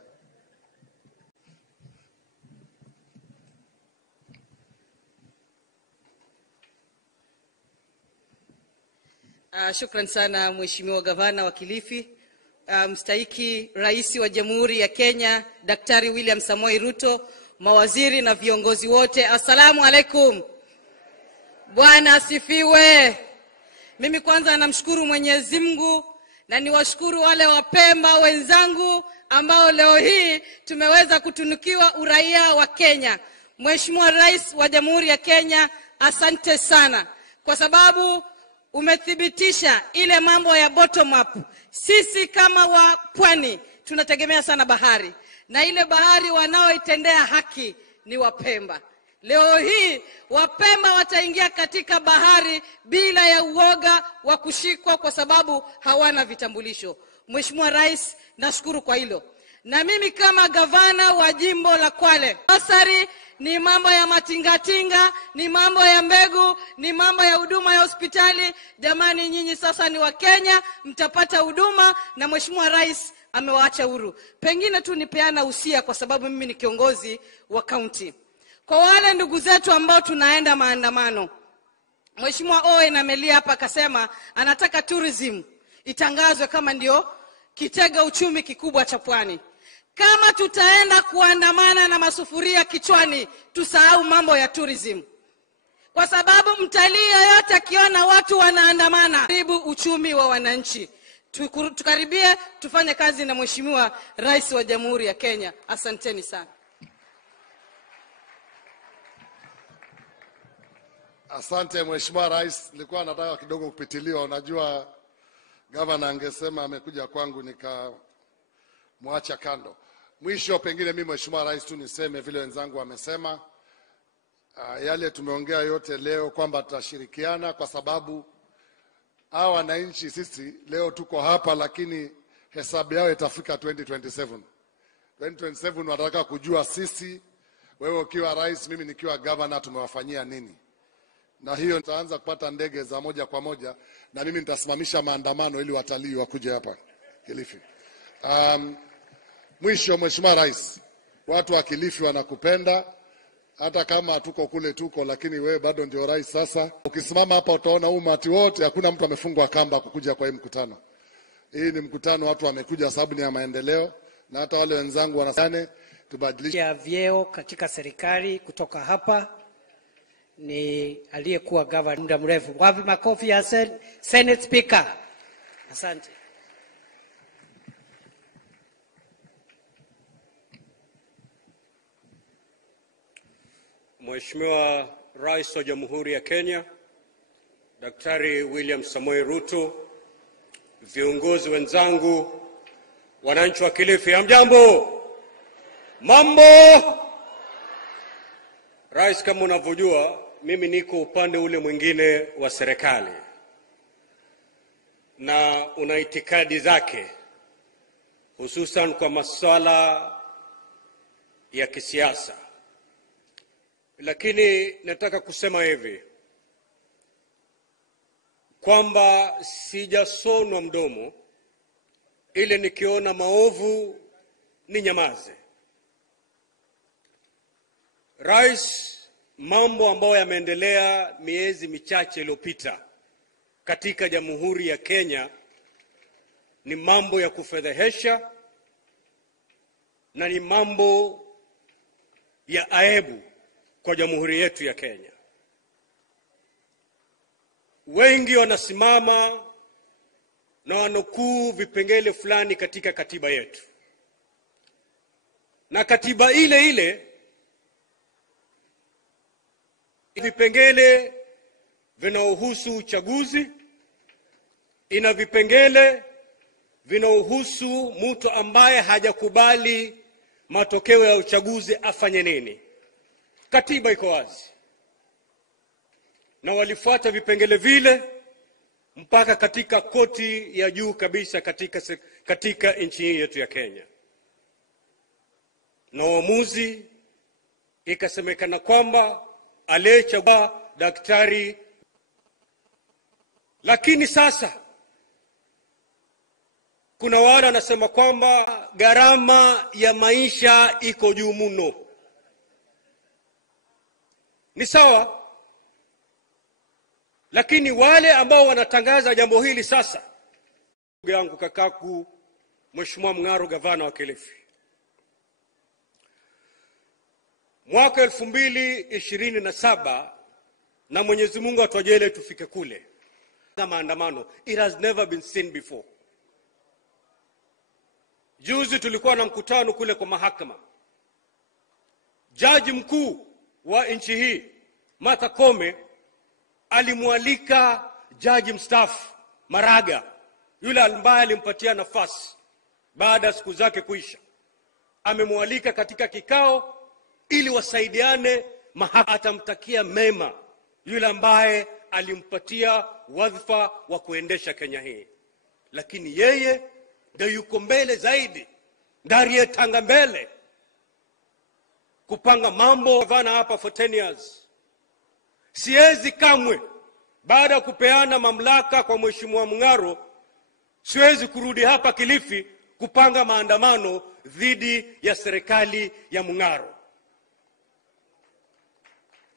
Shukran sana Mheshimiwa Gavana wa Kilifi. Mstahiki Rais wa Jamhuri ya Kenya Daktari William Samoei Ruto, mawaziri na viongozi wote, assalamu alaikum. Bwana asifiwe. Mimi kwanza namshukuru Mwenyezi Mungu na niwashukuru wale Wapemba wenzangu ambao leo hii tumeweza kutunukiwa uraia wa Kenya. Mheshimiwa Rais wa Jamhuri ya Kenya, asante sana kwa sababu umethibitisha ile mambo ya bottom up. Sisi kama wa pwani tunategemea sana bahari, na ile bahari wanaoitendea haki ni Wapemba. Leo hii Wapemba wataingia katika bahari bila ya uoga wa kushikwa kwa sababu hawana vitambulisho. Mheshimiwa Rais, nashukuru kwa hilo. Na mimi kama gavana wa jimbo la Kwale, basari ni mambo ya matingatinga, ni mambo ya mbegu, ni mambo ya huduma ya hospitali. Jamani, nyinyi sasa ni wa Kenya, mtapata huduma na Mheshimiwa Rais amewaacha huru. Pengine tu nipeana usia kwa sababu mimi ni kiongozi wa kaunti. Kwa wale ndugu zetu ambao tunaenda maandamano, Mheshimiwa Owen amelia hapa akasema anataka tourism itangazwe kama ndio kitega uchumi kikubwa cha pwani. Kama tutaenda kuandamana na masufuria kichwani, tusahau mambo ya tourism. Kwa sababu mtalii yoyote akiona watu wanaandamana, haribu uchumi wa wananchi. Tukaribie tufanye kazi na Mheshimiwa Rais wa Jamhuri ya Kenya. Asanteni sana. Asante Mheshimiwa Rais, nilikuwa nataka kidogo kupitiliwa. Unajua gavana angesema amekuja kwangu nikamwacha kando. Mwisho pengine mimi Mheshimiwa Rais tu niseme vile wenzangu wamesema, yale tumeongea yote leo kwamba tutashirikiana, kwa sababu hawa wananchi sisi leo tuko hapa, lakini hesabu yao itafika 2027. 2027 wanataka kujua sisi, wewe ukiwa rais, mimi nikiwa governor, tumewafanyia nini. Na hiyo nitaanza kupata ndege za moja kwa moja, na mimi nitasimamisha maandamano ili watalii wakuje hapa Kilifi. Mwisho Mheshimiwa Rais, watu wa Kilifi wanakupenda, hata kama tuko kule tuko, lakini wewe bado ndio rais sasa. Ukisimama hapa utaona umati wote, hakuna mtu amefungwa kamba kukuja kwa hii mkutano. Hii ni mkutano watu wamekuja sababu ni ya maendeleo, na hata wale wenzangu wanasane tubadilishe ya vyeo katika serikali. Kutoka hapa ni aliyekuwa governor muda mrefu. Wapi makofi ya Senate Speaker? Asante. Mheshimiwa Rais wa Jamhuri ya Kenya Daktari William Samoei Ruto, viongozi wenzangu, wananchi wa Kilifi, hamjambo? Mambo? Rais, kama unavyojua, mimi niko upande ule mwingine wa serikali na una itikadi zake, hususan kwa masuala ya kisiasa. Lakini nataka kusema hivi kwamba sijasonwa mdomo ile nikiona maovu ni nyamaze. Rais, mambo ambayo yameendelea miezi michache iliyopita katika Jamhuri ya Kenya ni mambo ya kufedhehesha na ni mambo ya aibu kwa Jamhuri yetu ya Kenya. Wengi wanasimama na wanukuu vipengele fulani katika katiba yetu, na katiba ile ile vipengele vinaohusu uchaguzi, ina vipengele vinaohusu mtu ambaye hajakubali matokeo ya uchaguzi afanye nini. Katiba iko wazi, na walifuata vipengele vile mpaka katika koti ya juu kabisa katika nchi hii yetu ya Kenya, na uamuzi ikasemekana kwamba aliyechagua daktari. Lakini sasa kuna wale wanasema kwamba gharama ya maisha iko juu mno. Ni sawa, lakini wale ambao wanatangaza jambo hili sasa, ndugu yangu kakaku Mheshimiwa Mng'aro, gavana wa Kilifi, mwaka 2027 na Mwenyezi Mungu atujalie tufike kule, na maandamano, it has never been seen before. Juzi tulikuwa na mkutano kule kwa mahakama. Jaji mkuu wa nchi hii Martha Koome alimwalika jaji mstaafu Maraga, yule ambaye alimpatia nafasi baada ya siku zake kuisha. Amemwalika katika kikao ili wasaidiane. Atamtakia mema yule ambaye alimpatia wadhifa wa kuendesha Kenya hii, lakini yeye ndio yuko mbele zaidi, ndariye tanga mbele kupanga mambo. Gavana hapa for 10 years. Siwezi kamwe, baada ya kupeana mamlaka kwa Mheshimiwa Mng'aro, siwezi kurudi hapa Kilifi kupanga maandamano dhidi ya serikali ya Mng'aro.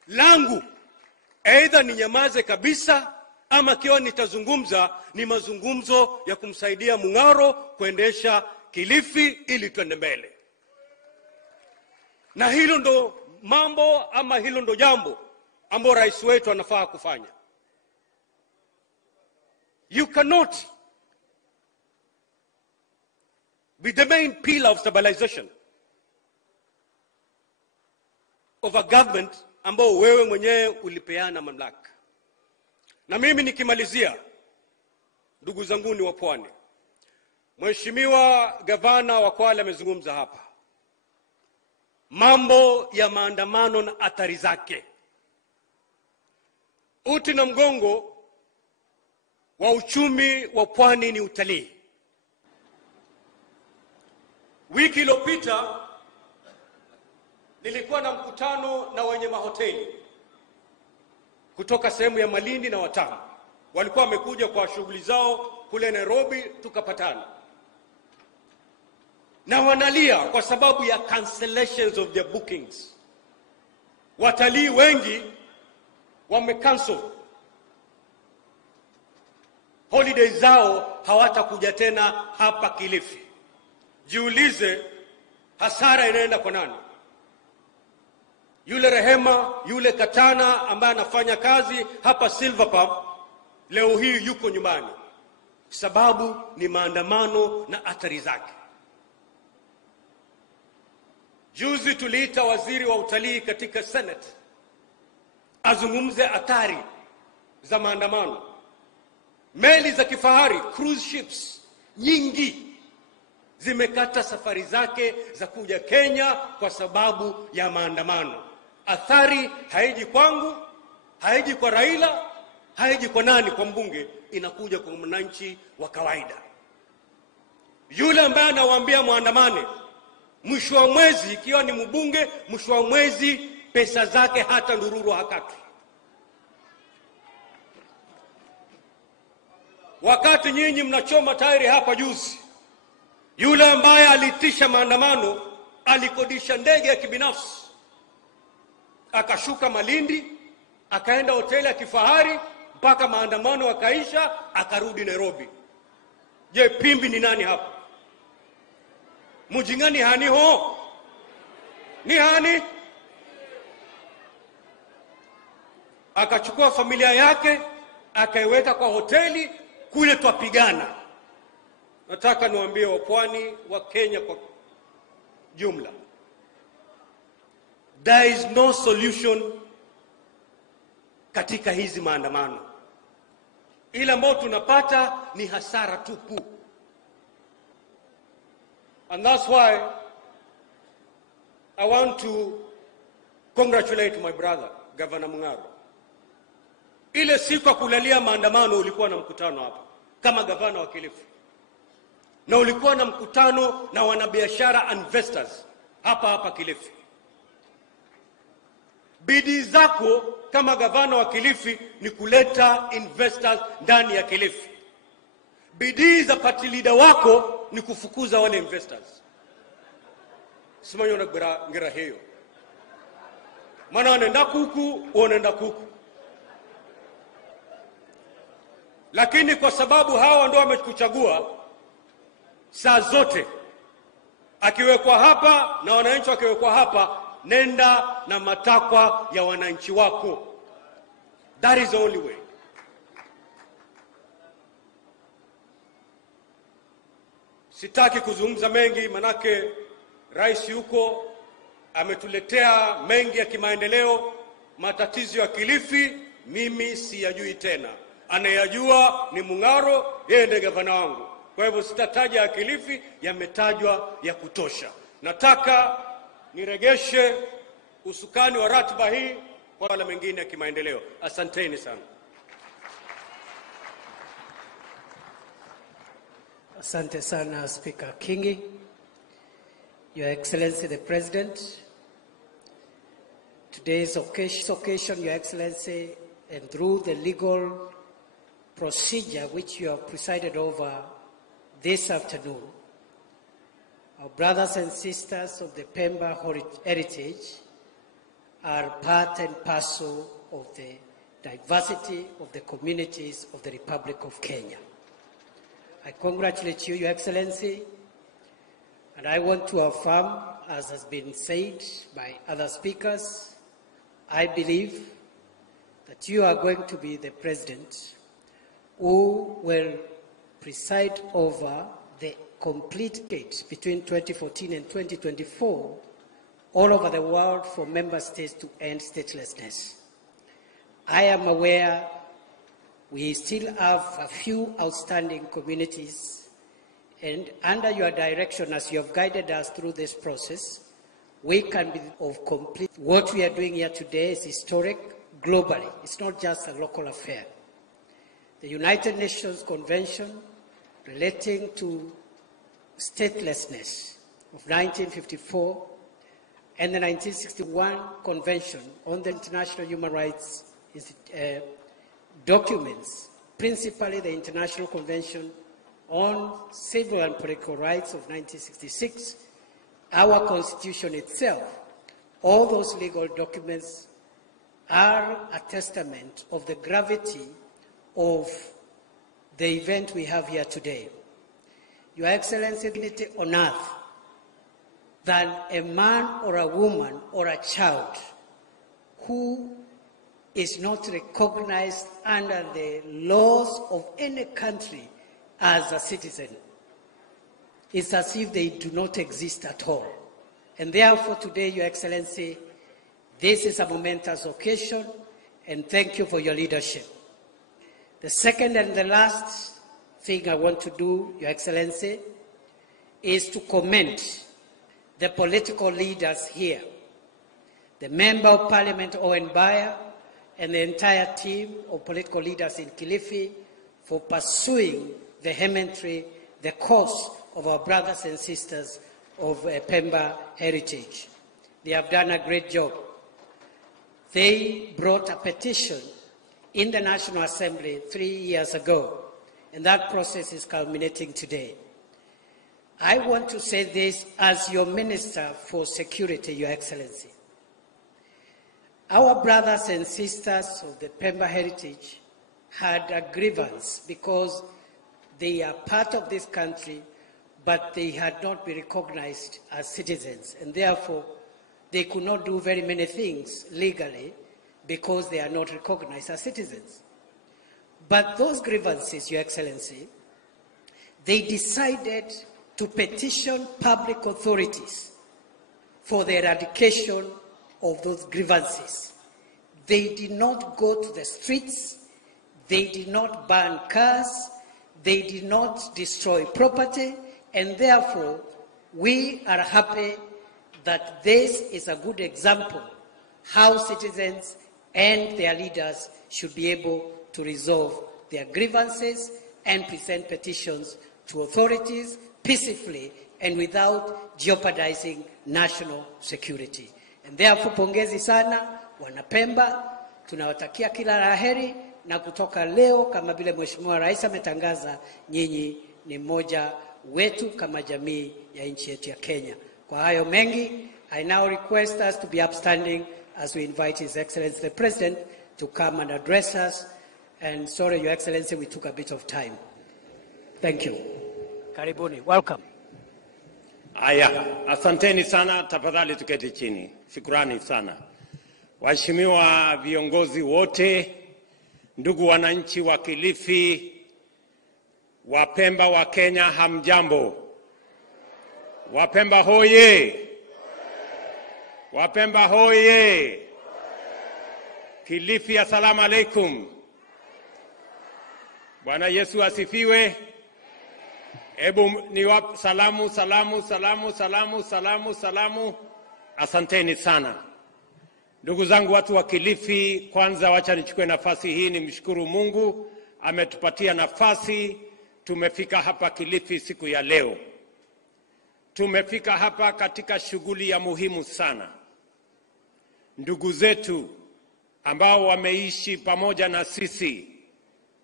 Langu aidha ni nyamaze kabisa, ama kiwa nitazungumza ni mazungumzo ya kumsaidia Mng'aro kuendesha Kilifi ili tuende mbele. Na hilo ndo mambo, ama hilo ndo jambo ambalo rais wetu anafaa kufanya. You cannot be the main pillar of stabilization of a government ambao wewe mwenyewe ulipeana mamlaka. Na mimi nikimalizia, ndugu zangu ni wa Pwani, Mheshimiwa gavana wa Kwale amezungumza hapa mambo ya maandamano na athari zake. Uti na mgongo wa uchumi wa Pwani ni utalii. Wiki iliyopita nilikuwa na mkutano na wenye mahoteli kutoka sehemu ya Malindi na Watamu. Walikuwa wamekuja kwa shughuli zao kule Nairobi, tukapatana. Na wanalia kwa sababu ya cancellations of their bookings. Watalii wengi wamecancel holidays zao, hawatakuja tena hapa Kilifi. Jiulize, hasara inaenda kwa nani? Yule Rehema, yule Katana ambaye anafanya kazi hapa Silver Pub, leo hii yuko nyumbani. Sababu ni maandamano na athari zake. Juzi tuliita waziri wa utalii katika Senate azungumze athari za maandamano. Meli za kifahari, cruise ships nyingi zimekata safari zake za kuja Kenya kwa sababu ya maandamano. Athari haiji kwangu, haiji kwa Raila, haiji kwa nani, kwa mbunge, inakuja kwa mwananchi wa kawaida. Yule ambaye anawaambia muandamane, mwisho wa mwezi, ikiwa ni mbunge, mwisho wa mwezi pesa zake hata ndururu hakati. Wakati nyinyi mnachoma tairi hapa juzi, yule ambaye alitisha maandamano alikodisha ndege ya kibinafsi, akashuka Malindi, akaenda hoteli ya kifahari mpaka maandamano akaisha, akarudi Nairobi. Je, pimbi ni nani hapa? Mujingani hani ho? Ni hani? Akachukua familia yake, akaiweka kwa hoteli kule, twapigana. Nataka niwaambie wapwani wa Kenya kwa jumla, there is no solution katika hizi maandamano. Ile ambayo tunapata ni hasara tupu. And that's why I want to congratulate my brother, Governor Mung'aro. Ile siku ya kulalia maandamano ulikuwa na mkutano hapa kama gavana wa Kilifi. Na ulikuwa na mkutano na wanabiashara investors hapa Kilifi. Bidii zako kama gavana wa Kilifi ni kuleta investors ndani ya Kilifi. Bidii za party leader wako ni kufukuza wale investors. Simanyo na ngira hiyo. Maana wanaenda kuku, wanaenda kuku. Lakini kwa sababu hawa ndio wamekuchagua, saa zote akiwekwa hapa na wananchi wakiwekwa hapa, nenda na matakwa ya wananchi wako. That is the only way. Sitaki kuzungumza mengi, manake rais yuko ametuletea mengi ya kimaendeleo. Matatizo ya Kilifi mimi siyajui tena, anayajua ni Mung'aro, yeye ndiye gavana wangu. Kwa hivyo sitataja ya Kilifi, yametajwa ya kutosha. Nataka niregeshe usukani wa ratiba hii kwa wale mengine ya kimaendeleo. Asanteni sana. Asante sana Speaker Kingi. Your Excellency the President, today's occasion, Your Excellency, and through the legal procedure which you have presided over this afternoon, our brothers and sisters of the Pemba heritage are part and parcel of the diversity of the communities of the Republic of Kenya. I congratulate you, Your Excellency, and I want to affirm, as has been said by other speakers, I believe that you are going to be the president who will preside over the complete gate between 2014 and 2024 all over the world for member states to end statelessness. I am aware we still have a few outstanding communities, and under your direction, as you have guided us through this process, we can be of complete. What we are doing here today is historic globally. It's not just a local affair. The United Nations Convention relating to statelessness of 1954 and the 1961 Convention on the International Human Rights documents, principally the International Convention on Civil and Political Rights of 1966, our Constitution itself, all those legal documents are a testament of the gravity of the event we have here today. Your Excellency, dignity on earth than a man or a woman or a child who is not recognized under the laws of any country as a citizen. It's as if they do not exist at all. And therefore today, Your Excellency, this is a momentous occasion, and thank you for your leadership. The second and the last thing I want to do, Your Excellency, is to commend the political leaders here, the Member of Parliament Owen Baya and the entire team of political leaders in Kilifi for pursuing vehemently the cause of our brothers and sisters of Apemba heritage. They have done a great job. They brought a petition in the National Assembly 3 years ago, and that process is culminating today. I want to say this as your Minister for Security, Your Excellency. Our brothers and sisters of the Pemba heritage had a grievance because they are part of this country, but they had not been recognized as citizens, and therefore they could not do very many things legally because they are not recognized as citizens. But those grievances, Your Excellency, they decided to petition public authorities for the eradication of those grievances. They did not go to the streets, they did not burn cars, they did not destroy property, and therefore we are happy that this is a good example how citizens and their leaders should be able to resolve their grievances and present petitions to authorities peacefully and without jeopardizing national security. And therefore, pongezi sana Wanapemba, tunawatakia kila laheri, na kutoka leo kama vile Mheshimiwa Rais ametangaza, nyinyi ni mmoja wetu kama jamii ya nchi yetu ya Kenya. Kwa hayo mengi, I now request us to be upstanding as we invite His Excellency the President to come and address us. And sorry, Your Excellency, we took a bit of time. Thank you. Karibuni. Welcome. Aya, asanteni sana, tafadhali tuketi chini. Shukrani sana. Waheshimiwa viongozi wote, ndugu wananchi wa Kilifi, Wapemba wa Kenya, hamjambo. Wapemba hoye. Wapemba hoye. Kilifi, assalamu alaikum. Bwana Yesu asifiwe. Ebu niwap salamu. Asanteni sana. Ndugu zangu watu wa Kilifi, kwanza wacha nichukue nafasi hii nimshukuru Mungu ametupatia nafasi. Tumefika hapa Kilifi siku ya leo. Tumefika hapa katika shughuli ya muhimu sana. Ndugu zetu ambao wameishi pamoja na sisi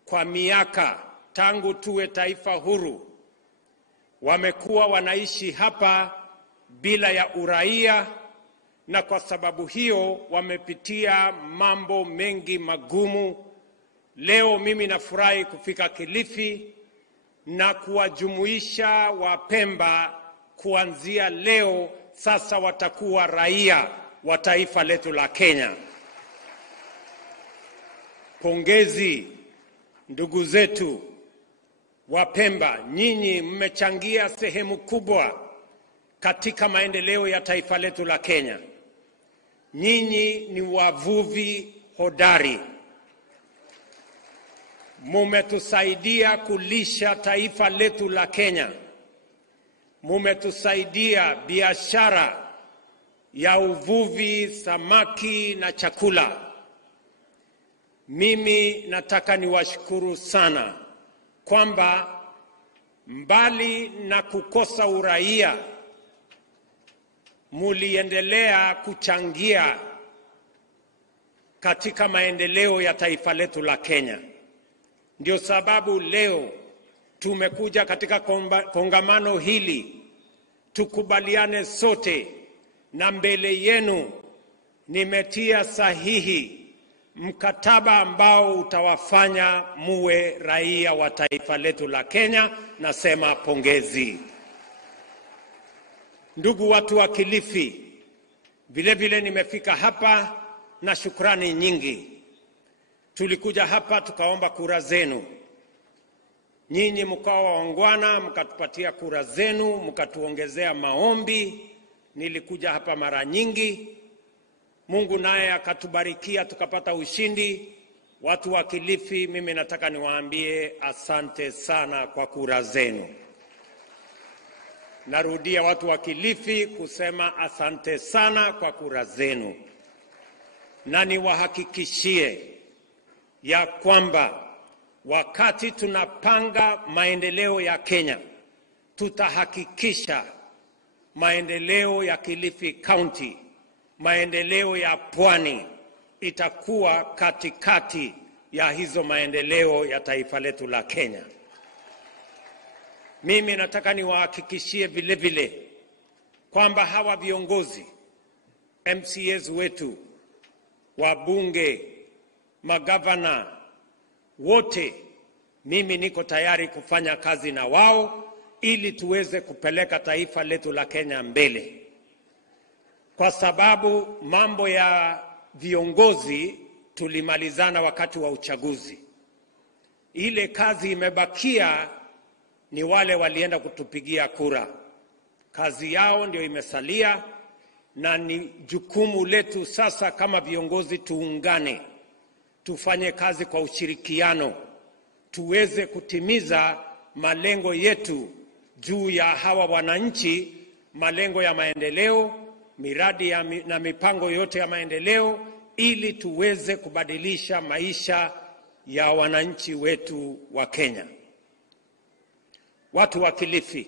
kwa miaka tangu tuwe taifa huru, wamekuwa wanaishi hapa bila ya uraia, na kwa sababu hiyo wamepitia mambo mengi magumu. Leo mimi nafurahi kufika Kilifi na kuwajumuisha Wapemba. Kuanzia leo sasa watakuwa raia wa taifa letu la Kenya. Pongezi ndugu zetu Wapemba, nyinyi mmechangia sehemu kubwa katika maendeleo ya taifa letu la Kenya. Nyinyi ni wavuvi hodari. Mumetusaidia kulisha taifa letu la Kenya. Mumetusaidia biashara ya uvuvi, samaki na chakula. Mimi nataka niwashukuru sana kwamba mbali na kukosa uraia, muliendelea kuchangia katika maendeleo ya taifa letu la Kenya. Ndio sababu leo tumekuja katika kongamano hili tukubaliane sote, na mbele yenu nimetia sahihi mkataba ambao utawafanya muwe raia wa taifa letu la Kenya. Nasema pongezi. Ndugu watu wa Kilifi, vile vile nimefika hapa na shukrani nyingi. Tulikuja hapa tukaomba kura zenu. Nyinyi mkawa waungwana, mkatupatia kura zenu, mkatuongezea maombi. Nilikuja hapa mara nyingi. Mungu naye akatubarikia tukapata ushindi. Watu wa Kilifi, mimi nataka niwaambie asante sana kwa kura zenu. Narudia watu wa Kilifi kusema asante sana kwa kura zenu. Na niwahakikishie ya kwamba wakati tunapanga maendeleo ya Kenya, tutahakikisha maendeleo ya Kilifi County, maendeleo ya Pwani itakuwa katikati ya hizo maendeleo ya taifa letu la Kenya. Mimi nataka niwahakikishie vile vile kwamba hawa viongozi, MCAs wetu, wabunge, magavana, wote mimi niko tayari kufanya kazi na wao ili tuweze kupeleka taifa letu la Kenya mbele. Kwa sababu mambo ya viongozi tulimalizana wakati wa uchaguzi. Ile kazi imebakia ni wale walienda kutupigia kura. Kazi yao ndio imesalia, na ni jukumu letu sasa kama viongozi tuungane, tufanye kazi kwa ushirikiano, tuweze kutimiza malengo yetu juu ya hawa wananchi, malengo ya maendeleo, miradi na mipango yote ya maendeleo, ili tuweze kubadilisha maisha ya wananchi wetu wa Kenya. Watu wa Kilifi,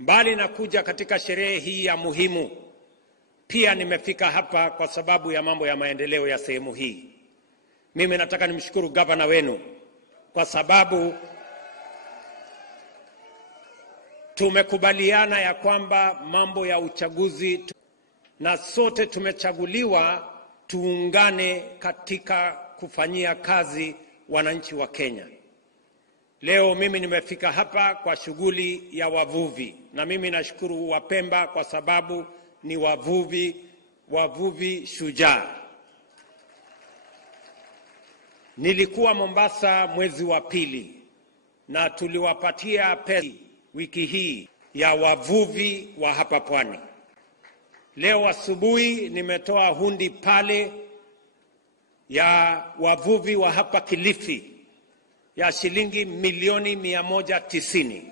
mbali na kuja katika sherehe hii ya muhimu, pia nimefika hapa kwa sababu ya mambo ya maendeleo ya sehemu hii. Mimi nataka nimshukuru gavana wenu kwa sababu tumekubaliana ya kwamba mambo ya uchaguzi na sote tumechaguliwa tuungane katika kufanyia kazi wananchi wa Kenya. Leo mimi nimefika hapa kwa shughuli ya wavuvi, na mimi nashukuru Wapemba kwa sababu ni wavuvi shujaa. Nilikuwa Mombasa mwezi wa pili na tuliwapatia pesa wiki hii ya wavuvi wa hapa Pwani. Leo asubuhi nimetoa hundi pale ya wavuvi wa hapa Kilifi ya shilingi milioni 190.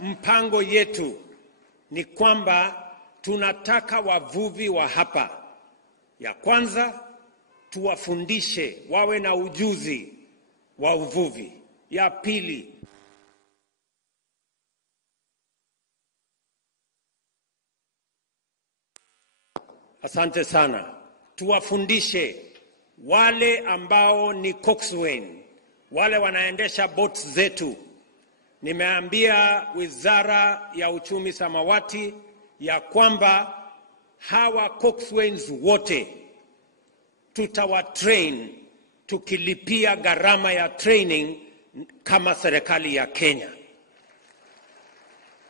Mpango yetu ni kwamba tunataka wavuvi wa hapa, ya kwanza tuwafundishe wawe na ujuzi wa uvuvi. Ya pili, asante sana, tuwafundishe wale ambao ni coxswain, wale wanaendesha boats zetu. Nimeambia Wizara ya Uchumi Samawati ya kwamba hawa coxswains wote tutawatrain tukilipia gharama ya training kama serikali ya Kenya.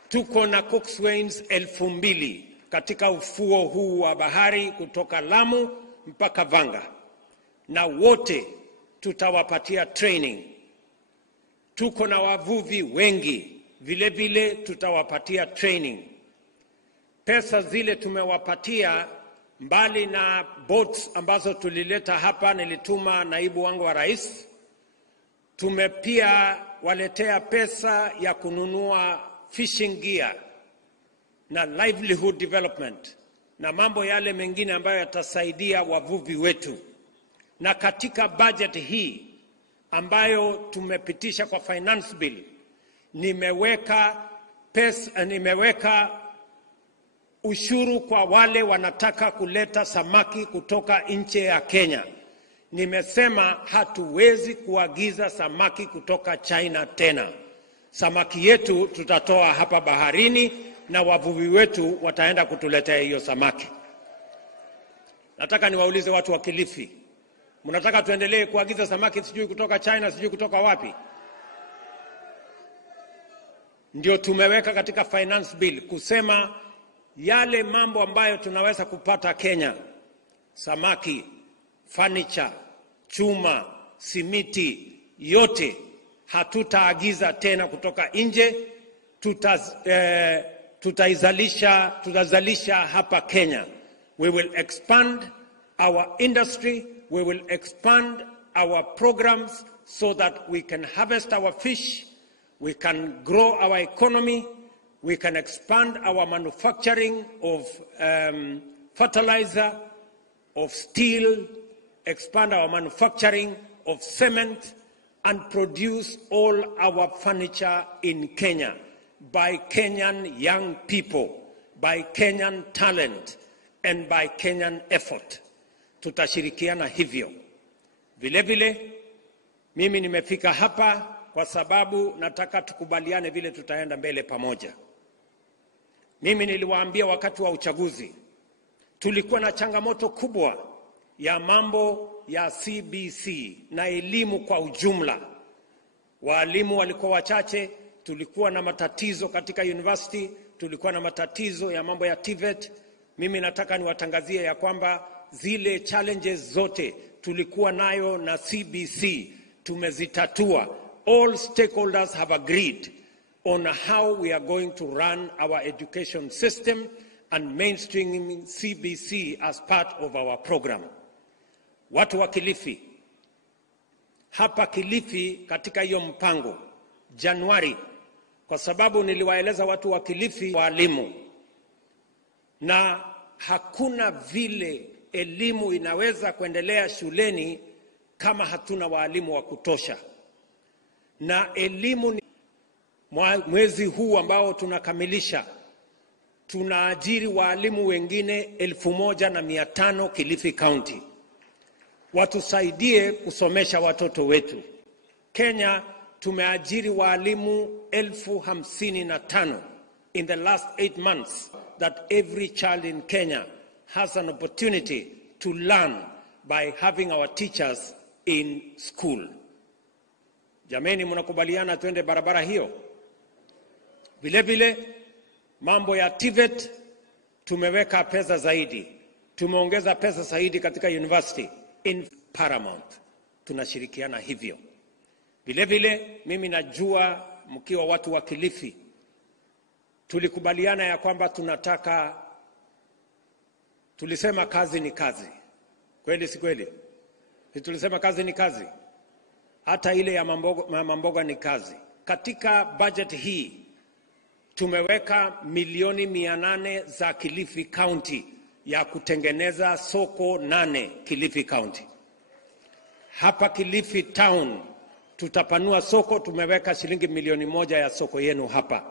Tuko na coxswains 2,000 katika ufuo huu wa bahari kutoka Lamu mpaka Vanga, na wote tutawapatia training. Tuko na wavuvi wengi vile vile tutawapatia training. Pesa zile tumewapatia, mbali na boats ambazo tulileta hapa, nilituma naibu wangu wa rais, tumepia waletea pesa ya kununua fishing gear na livelihood development na mambo yale mengine ambayo yatasaidia wavuvi wetu. Na katika budget hii ambayo tumepitisha kwa finance bill, nimeweka ushuru kwa wale wanataka kuleta samaki kutoka nje ya Kenya. Nimesema hatuwezi kuagiza samaki kutoka China tena. Samaki yetu tutatoa hapa baharini na wavuvi wetu wataenda kutuletea hiyo samaki. Nataka niwaulize watu wa Kilifi, mnataka tuendelee kuagiza samaki sijui kutoka China, sijui kutoka wapi? Ndio tumeweka katika finance bill kusema yale mambo ambayo tunaweza kupata Kenya, samaki, furniture, chuma, simiti, yote hatutaagiza tena kutoka nje. Tutazalisha hapa Kenya. We will expand our industry, we will expand our programs so that we can harvest our fish, we can grow our economy, we can expand our manufacturing of fertilizer, of steel, expand our manufacturing of cement, and produce all our furniture in Kenya by Kenyan young people, by Kenyan talent, and by Kenyan effort. Tutashirikiana hivyo. Vile vile, mimi nimefika hapa kwa sababu nataka tukubaliane vile tutaenda mbele pamoja. Mimi niliwaambia wakati wa uchaguzi, tulikuwa na changamoto kubwa ya mambo ya CBC na elimu kwa ujumla. Walimu walikuwa wachache, tulikuwa na matatizo katika university, tulikuwa na matatizo ya mambo ya TVET. Mimi nataka niwatangazie ya kwamba zile challenges zote tulikuwa nayo na CBC tumezitatua. All stakeholders have agreed on how we are going to run our education system and mainstreaming CBC as part of our program. Watu wa Kilifi, hapa Kilifi katika hiyo mpango, Januari, kwa sababu niliwaeleza watu wa Kilifi walimu, na hakuna vile elimu inaweza kuendelea shuleni kama hatuna walimu wa kutosha. Na elimu ni mwezi huu ambao tunakamilisha, tunaajiri walimu wengine 1,500 Kilifi County. Watusaidie kusomesha watoto wetu. Kenya tumeajiri walimu 55,000 in the last 8 months, that every child in Kenya has an opportunity to learn by having our teachers in school. Jameni, mnakubaliana tuende barabara hiyo? Vile vile, mambo ya TVET tumeweka pesa zaidi. Tumeongeza pesa zaidi katika university in Paramount. Tunashirikiana hivyo. Vile vile, mimi najua mkiwa watu wa Kilifi, tulikubaliana ya kwamba tulisema kazi ni kazi. Kweli si kweli? Tulisema kazi ni kazi. Hata ile ya mamboga ni kazi. Katika budget hii tumeweka milioni 800 za Kilifi County ya kutengeneza soko 8 Kilifi County. Hapa Kilifi Town tutapanua soko, tumeweka shilingi milioni 1 ya soko yenu hapa.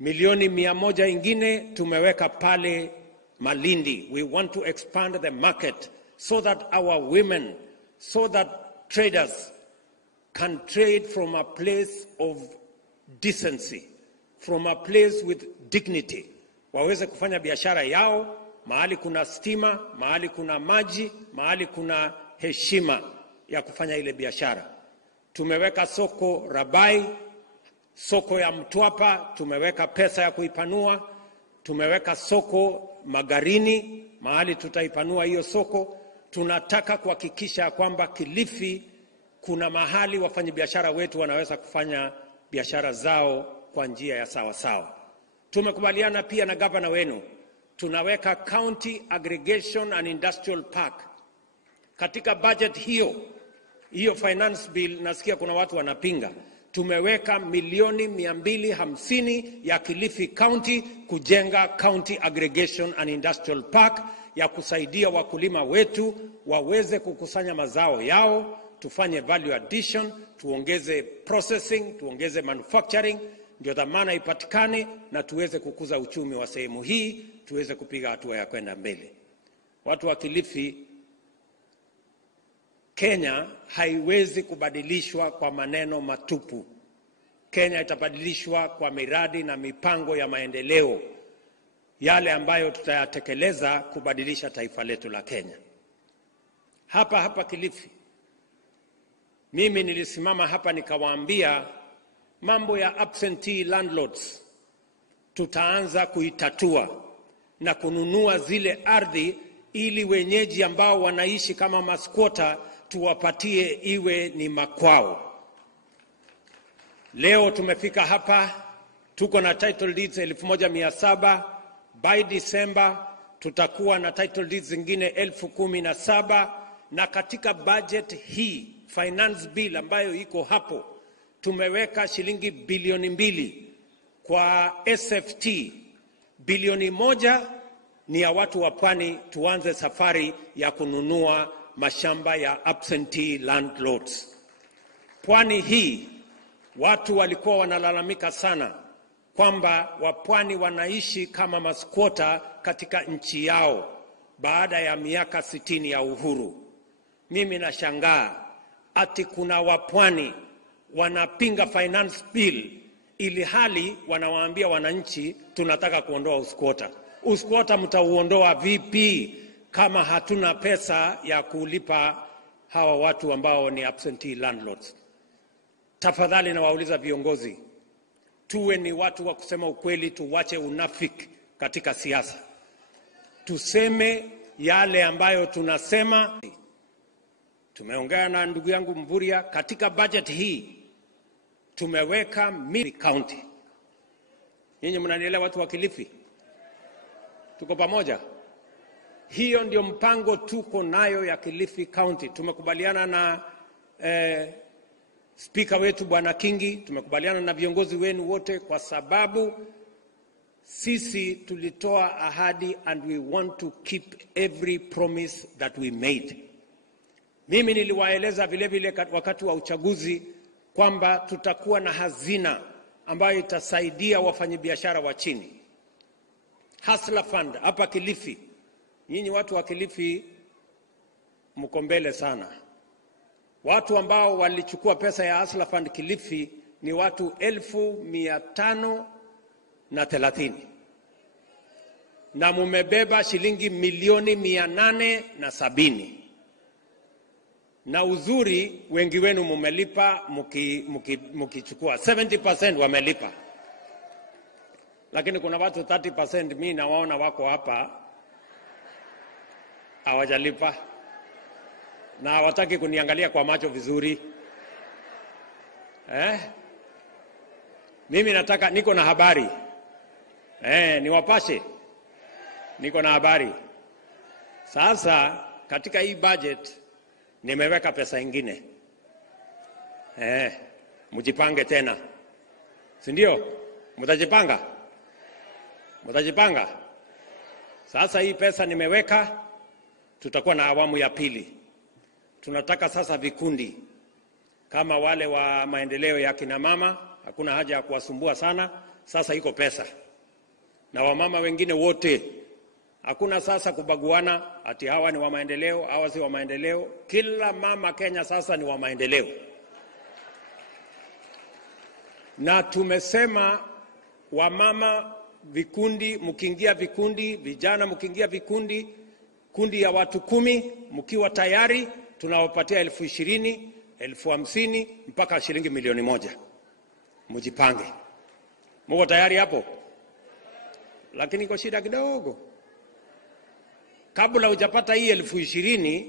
Milioni 100 ingine tumeweka pale Malindi. We want to expand the market so that our women, so that traders can trade from a place of decency, from a place with dignity. Waweze kufanya biashara yao mahali kuna stima, mahali kuna maji, mahali kuna heshima ya kufanya ile biashara. Tumeweka soko Rabai, soko ya Mtwapa, tumeweka pesa ya kuipanua. Tumeweka soko Magarini, mahali tutaipanua hiyo soko. Tunataka kuhakikisha kwamba Kilifi kuna mahali wafanyabiashara wetu wanaweza kufanya biashara zao kwa njia ya sawa sawa. Tumekubaliana pia na gavana wenu, tunaweka County Aggregation and Industrial Park. Katika budget hiyo finance bill, nasikia kuna watu wanapinga. Tumeweka milioni 250 ya Kilifi County kujenga County Aggregation and Industrial Park ya kusaidia wakulima wetu waweze kukusanya mazao yao, tufanye value addition, tuongeze processing, tuongeze manufacturing, ndio dhamana ipatikane na tuweze kukuza uchumi wa sehemu hii, tuweze kupiga hatua ya kwenda mbele. Watu wa Kilifi, Kenya haiwezi kubadilishwa kwa maneno matupu. Kenya itabadilishwa kwa miradi na mipango ya maendeleo, yale ambayo tutayatekeleza kubadilisha taifa letu la Kenya. Hapa Kilifi, mimi nilisimama hapa nikawaambia mambo ya absentee landlords tutaanza kuitatua na kununua zile ardhi ili wenyeji ambao wanaishi kama maskwota tuwapatie iwe ni makwao. Leo tumefika hapa, tuko na title deeds 1,700. By December tutakuwa na title deeds zingine 17,000 na katika budget hii finance bill ambayo iko hapo tumeweka shilingi bilioni 2 kwa SFT. Bilioni 1 ni ya watu wa pwani, tuanze safari ya kununua mashamba ya absentee landlords. Pwani hii watu walikuwa wanalalamika sana kwamba wapwani wanaishi kama maskwota katika nchi yao baada ya miaka 60 ya uhuru. Mimi nashangaa ati kuna wapwani wanapinga finance bill ili hali wanawaambia wananchi tunataka kuondoa uskwota. Uskwota mtauondoa vipi kama hatuna pesa ya kulipa hawa watu ambao ni absentee landlords? Tafadhali nawauliza viongozi, tuwe ni watu wa kusema ukweli, tuwache unafiki katika siasa. Tuseme yale ambayo tunasema. Tumeongea na ndugu yangu Mvurya, katika budget hii tumeweka county. Nyinyi mnanielewa, watu wa Kilifi? Tuko pamoja? Hiyo ndio mpango tuko nayo ya Kilifi County. Tumekubaliana na Speaker wetu Bwana Kingi, tumekubaliana na viongozi wenu wote, kwa sababu sisi tulitoa ahadi and we want to keep every promise that we made. Mimi niliwaeleza vile vile wakati wa uchaguzi kwamba tutakuwa na hazina ambayo itasaidia wafanyabiashara wa chini. Hustler Fund hapa Kilifi. Nyinyi watu wa Kilifi mko mbele sana. Watu ambao walichukua pesa ya Hustler Fund Kilifi ni watu 1530. Na mumebeba shilingi milioni 870. Na uzuri wengi wenu mumelipa mukichukua 70% wamelipa. Lakini kuna watu 30% mimi nawaona wako hapa hawajalipa na hawataki kuniangalia kwa macho vizuri. Mimi nataka, niko na habari. Niwapashe. Niko na habari. Sasa katika hii budget nimeweka pesa ingine. Mjipange tena. Si ndio? Mtajipanga? Mtajipanga? Sasa hii pesa nimeweka, tutakuwa na awamu ya pili. Tunataka sasa vikundi kama wale wa maendeleo ya kina mama, hakuna haja ya kuwasumbua sana. Sasa iko pesa. Na wamama wengine wote, hakuna sasa kubaguana ati hawa ni wa maendeleo, hawa si wa maendeleo. Kila mama Kenya sasa ni wa maendeleo. Na tumesema wamama vikundi, mkiingia vikundi, vijana mkiingia vikundi, kundi ya watu 10 mkiwa tayari tunawapatia 20,000, 50,000 mpaka shilingi milioni 1. Mjipange. Mko tayari hapo? Lakini kwa shida kidogo. Kabla hujapata hii 20,000,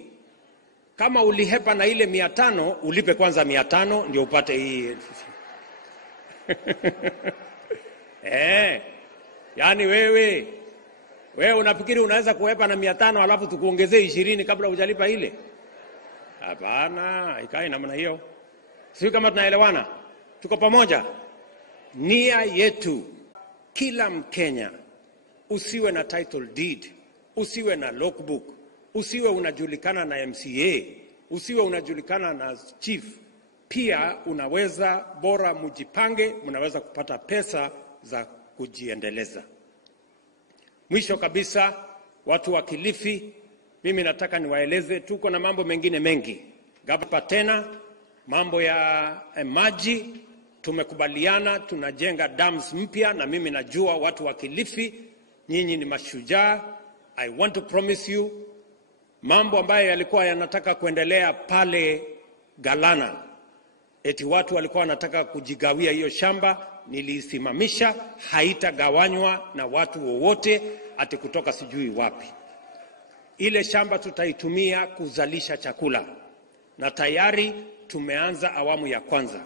kama ulihepa na ile 500, ulipe kwanza 500 ndio upate hii 10,000. Yani wewe unafikiri unaweza kuhepa na 500 alafu tukuongezee 20 kabla hujalipa ile? Hapana, ikae namna hiyo. Sio kama tunaelewana? Tuko pamoja? Nia yetu kila Mkenya, usiwe na title deed, usiwe na logbook, usiwe unajulikana na MCA, usiwe unajulikana na chief. Pia unaweza, bora mjipange, mnaweza kupata pesa za kujiendeleza. Mwisho kabisa, watu wa Kilifi, mimi nataka niwaeleze tuko na mambo mengine mengi. Gapa tena mambo ya maji, tumekubaliana tunajenga dams mpya, na mimi najua watu wa Kilifi nyinyi ni mashujaa. I want to promise you mambo ambayo yalikuwa yanataka kuendelea pale Galana, eti watu walikuwa wanataka kujigawia hiyo shamba, nilisimamisha, haitagawanywa na watu wowote ati kutoka sijui wapi. Ile shamba tutaitumia kuzalisha chakula, na tayari tumeanza awamu ya kwanza.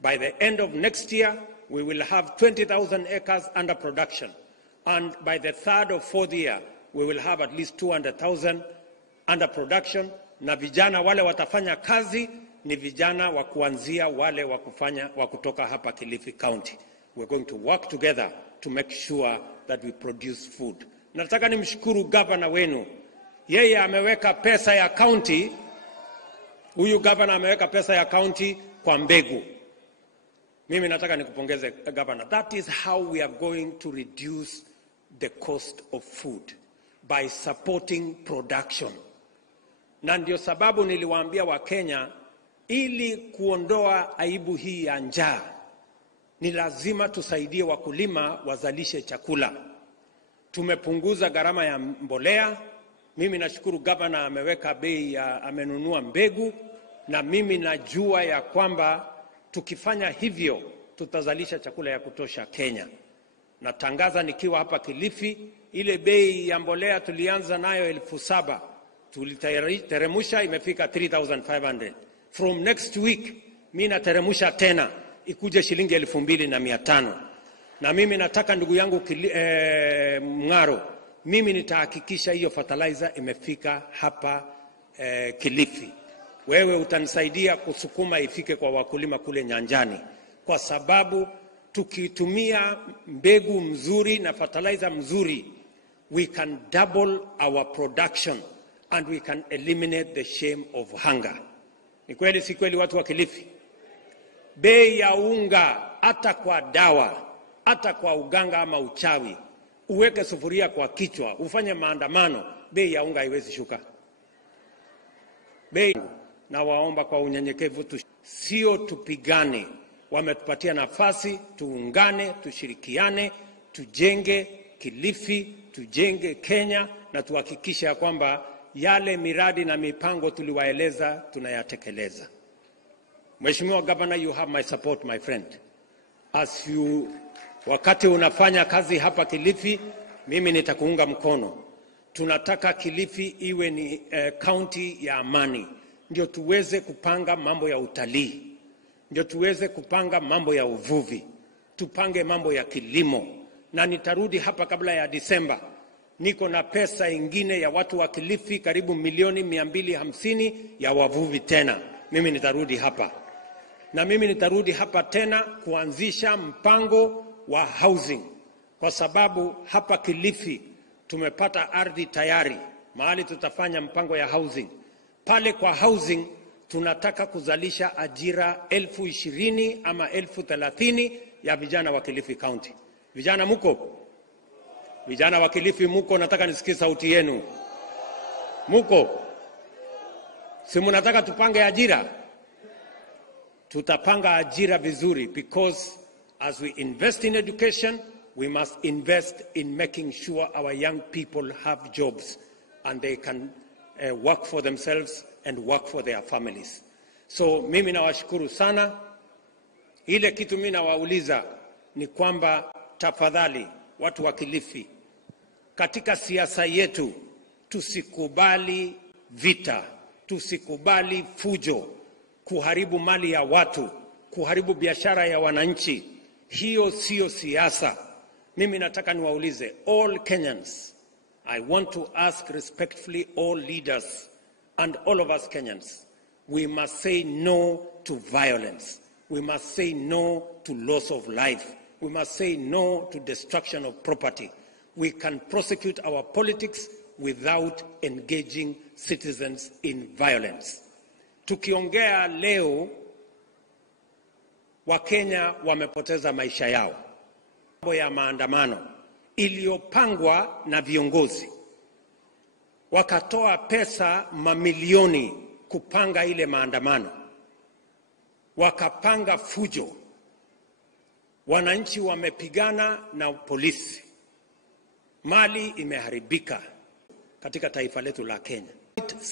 By the end of next year, we will have 20,000 acres under production. And by the third or fourth year, we will have at least 200,000 under production. na vijana wale watafanya kazi ni vijana wa kuanzia wale wa kutoka hapa Kilifi County. We're going to work together to make sure that we produce food. Nataka nimshukuru governor wenu. Yeye ameweka pesa ya county, huyu governor ameweka pesa ya county kwa mbegu. Mimi nataka nikupongeze governor. That is how we are going to reduce the cost of food, by supporting production. Na ndio sababu niliwaambia wa Kenya, ili kuondoa aibu hii ya njaa, ni lazima tusaidie wakulima wazalishe chakula. Tumepunguza gharama ya mbolea. Mimi nashukuru governor ameweka bei amenunua mbegu, na mimi najua ya kwamba tukifanya hivyo tutazalisha chakula ya kutosha Kenya. Natangaza nikiwa hapa Kilifi, ile bei ya mbolea tulianza nayo 7,000, tuliteremusha imefika 3,500. From next week mimi nateremusha tena ikuje shilingi 2,500. Na mimi nataka ndugu yangu Mngaro, mimi nitahakikisha hiyo fertilizer imefika hapa Kilifi. Wewe utanisaidia kusukuma ifike kwa wakulima kule nyanjani, kwa sababu tukitumia mbegu mzuri na fertilizer mzuri, we can double our production and we can eliminate the shame of hunger. Ni kweli si kweli watu wa Kilifi? Bei ya unga, hata kwa dawa, hata kwa uganga ama uchawi, uweke sufuria kwa kichwa, ufanye maandamano, bei ya unga haiwezi shuka. Bei, na waomba kwa unyenyekevu sio tupigane. Wametupatia nafasi, tuungane, tushirikiane, tujenge Kilifi, tujenge Kenya, na tuhakikisha kwamba yale miradi na mipango tuliwaeleza tunayatekeleza. Mheshimiwa Governor, you have my support, my friend. Wakati unafanya kazi hapa Kilifi, mimi nitakuunga mkono. Tunataka Kilifi iwe ni county ya amani, ndio tuweze kupanga mambo ya utalii, ndio tuweze kupanga mambo ya uvuvi, tupange mambo ya kilimo. Na nitarudi hapa kabla ya Disemba, niko na pesa ingine ya watu wa Kilifi karibu milioni 250 ya wavuvi tena. Mimi nitarudi hapa. Na mimi nitarudi hapa tena kuanzisha mpango wa housing, kwa sababu hapa Kilifi tumepata ardhi tayari mahali tutafanya mpango ya housing. Pale kwa housing tunataka kuzalisha ajira 20,000 ama 30,000 ya vijana wa Kilifi County. Vijana muko? Vijana wa Kilifi muko? Nataka nisikie sauti yenu. Muko? Si mnataka tupange ajira? Tutapanga ajira vizuri, because as we invest in education, we must invest in making sure our young people have jobs and they can work for themselves and work for their families. So mimi nawashukuru sana. Ile kitu mimi nawauliza ni kwamba tafadhali watu wa Kilifi, katika siasa yetu tusikubali vita, tusikubali fujo, kuharibu mali ya watu, kuharibu biashara ya wananchi. Hiyo sio siasa. Mimi nataka niwaulize all Kenyans, I want to ask respectfully all leaders and all of us Kenyans, we must say no to violence. We must say no to loss of life. We must say no to destruction of property. We can prosecute our politics without engaging citizens in violence. Tukiongea leo, Wakenya wamepoteza maisha yao. Mambo ya maandamano iliyopangwa na viongozi, wakatoa pesa mamilioni kupanga ile maandamano, wakapanga fujo, wananchi wamepigana na polisi, mali imeharibika katika taifa letu la Kenya.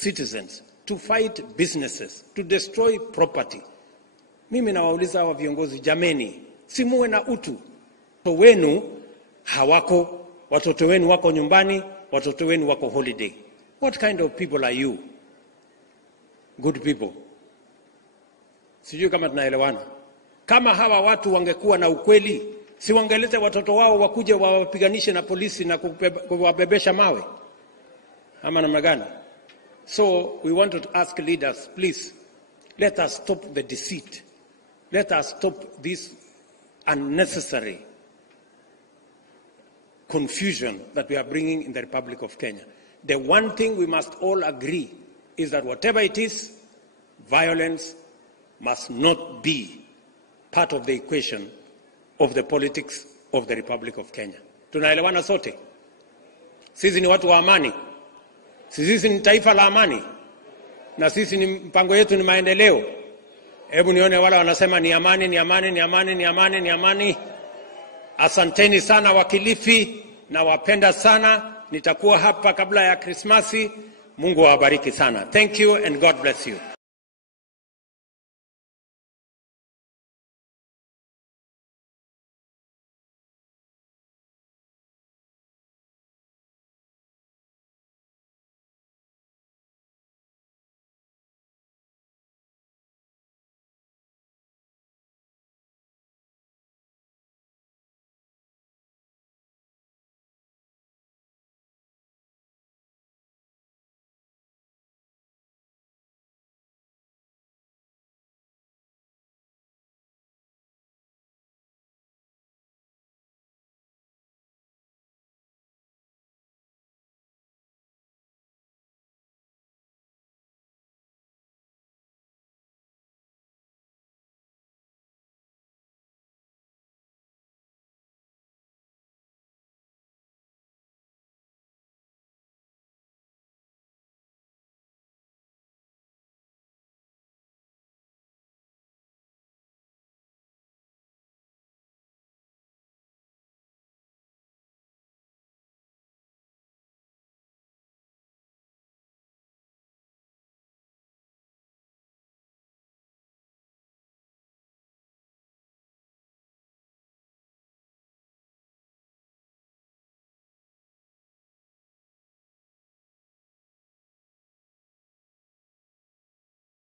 Citizens to fight businesses, to destroy property. Mimi nawauliza wa viongozi, jameni, simuwe na utu. Watoto wenu hawako, watoto wenu wako nyumbani, watoto wenu wako holiday. What kind of people are you? Good people. Sijui kama tunaelewana. Kama hawa watu wangekuwa na ukweli, si wangelete watoto wao wakuje wawapiganishe na polisi na kuwabebesha mawe? Ama namna gani? So we want to ask leaders, please, let us stop the deceit. Let us stop this unnecessary confusion that we are bringing in the Republic of Kenya. The one thing we must all agree is that whatever it is, violence must not be part of the equation of the politics of the Republic of Kenya. Tunaelewana sote? Sisi ni watu wa amani. Sisi ni taifa la amani. Na sisi ni mpango yetu ni maendeleo. Hebu nione wala wanasema ni amani, ni amani, ni amani, ni amani, ni amani. Asanteni sana wakilifi na wapenda sana. Nitakuwa hapa kabla ya Krismasi. Mungu awabariki sana. Thank you and God bless you.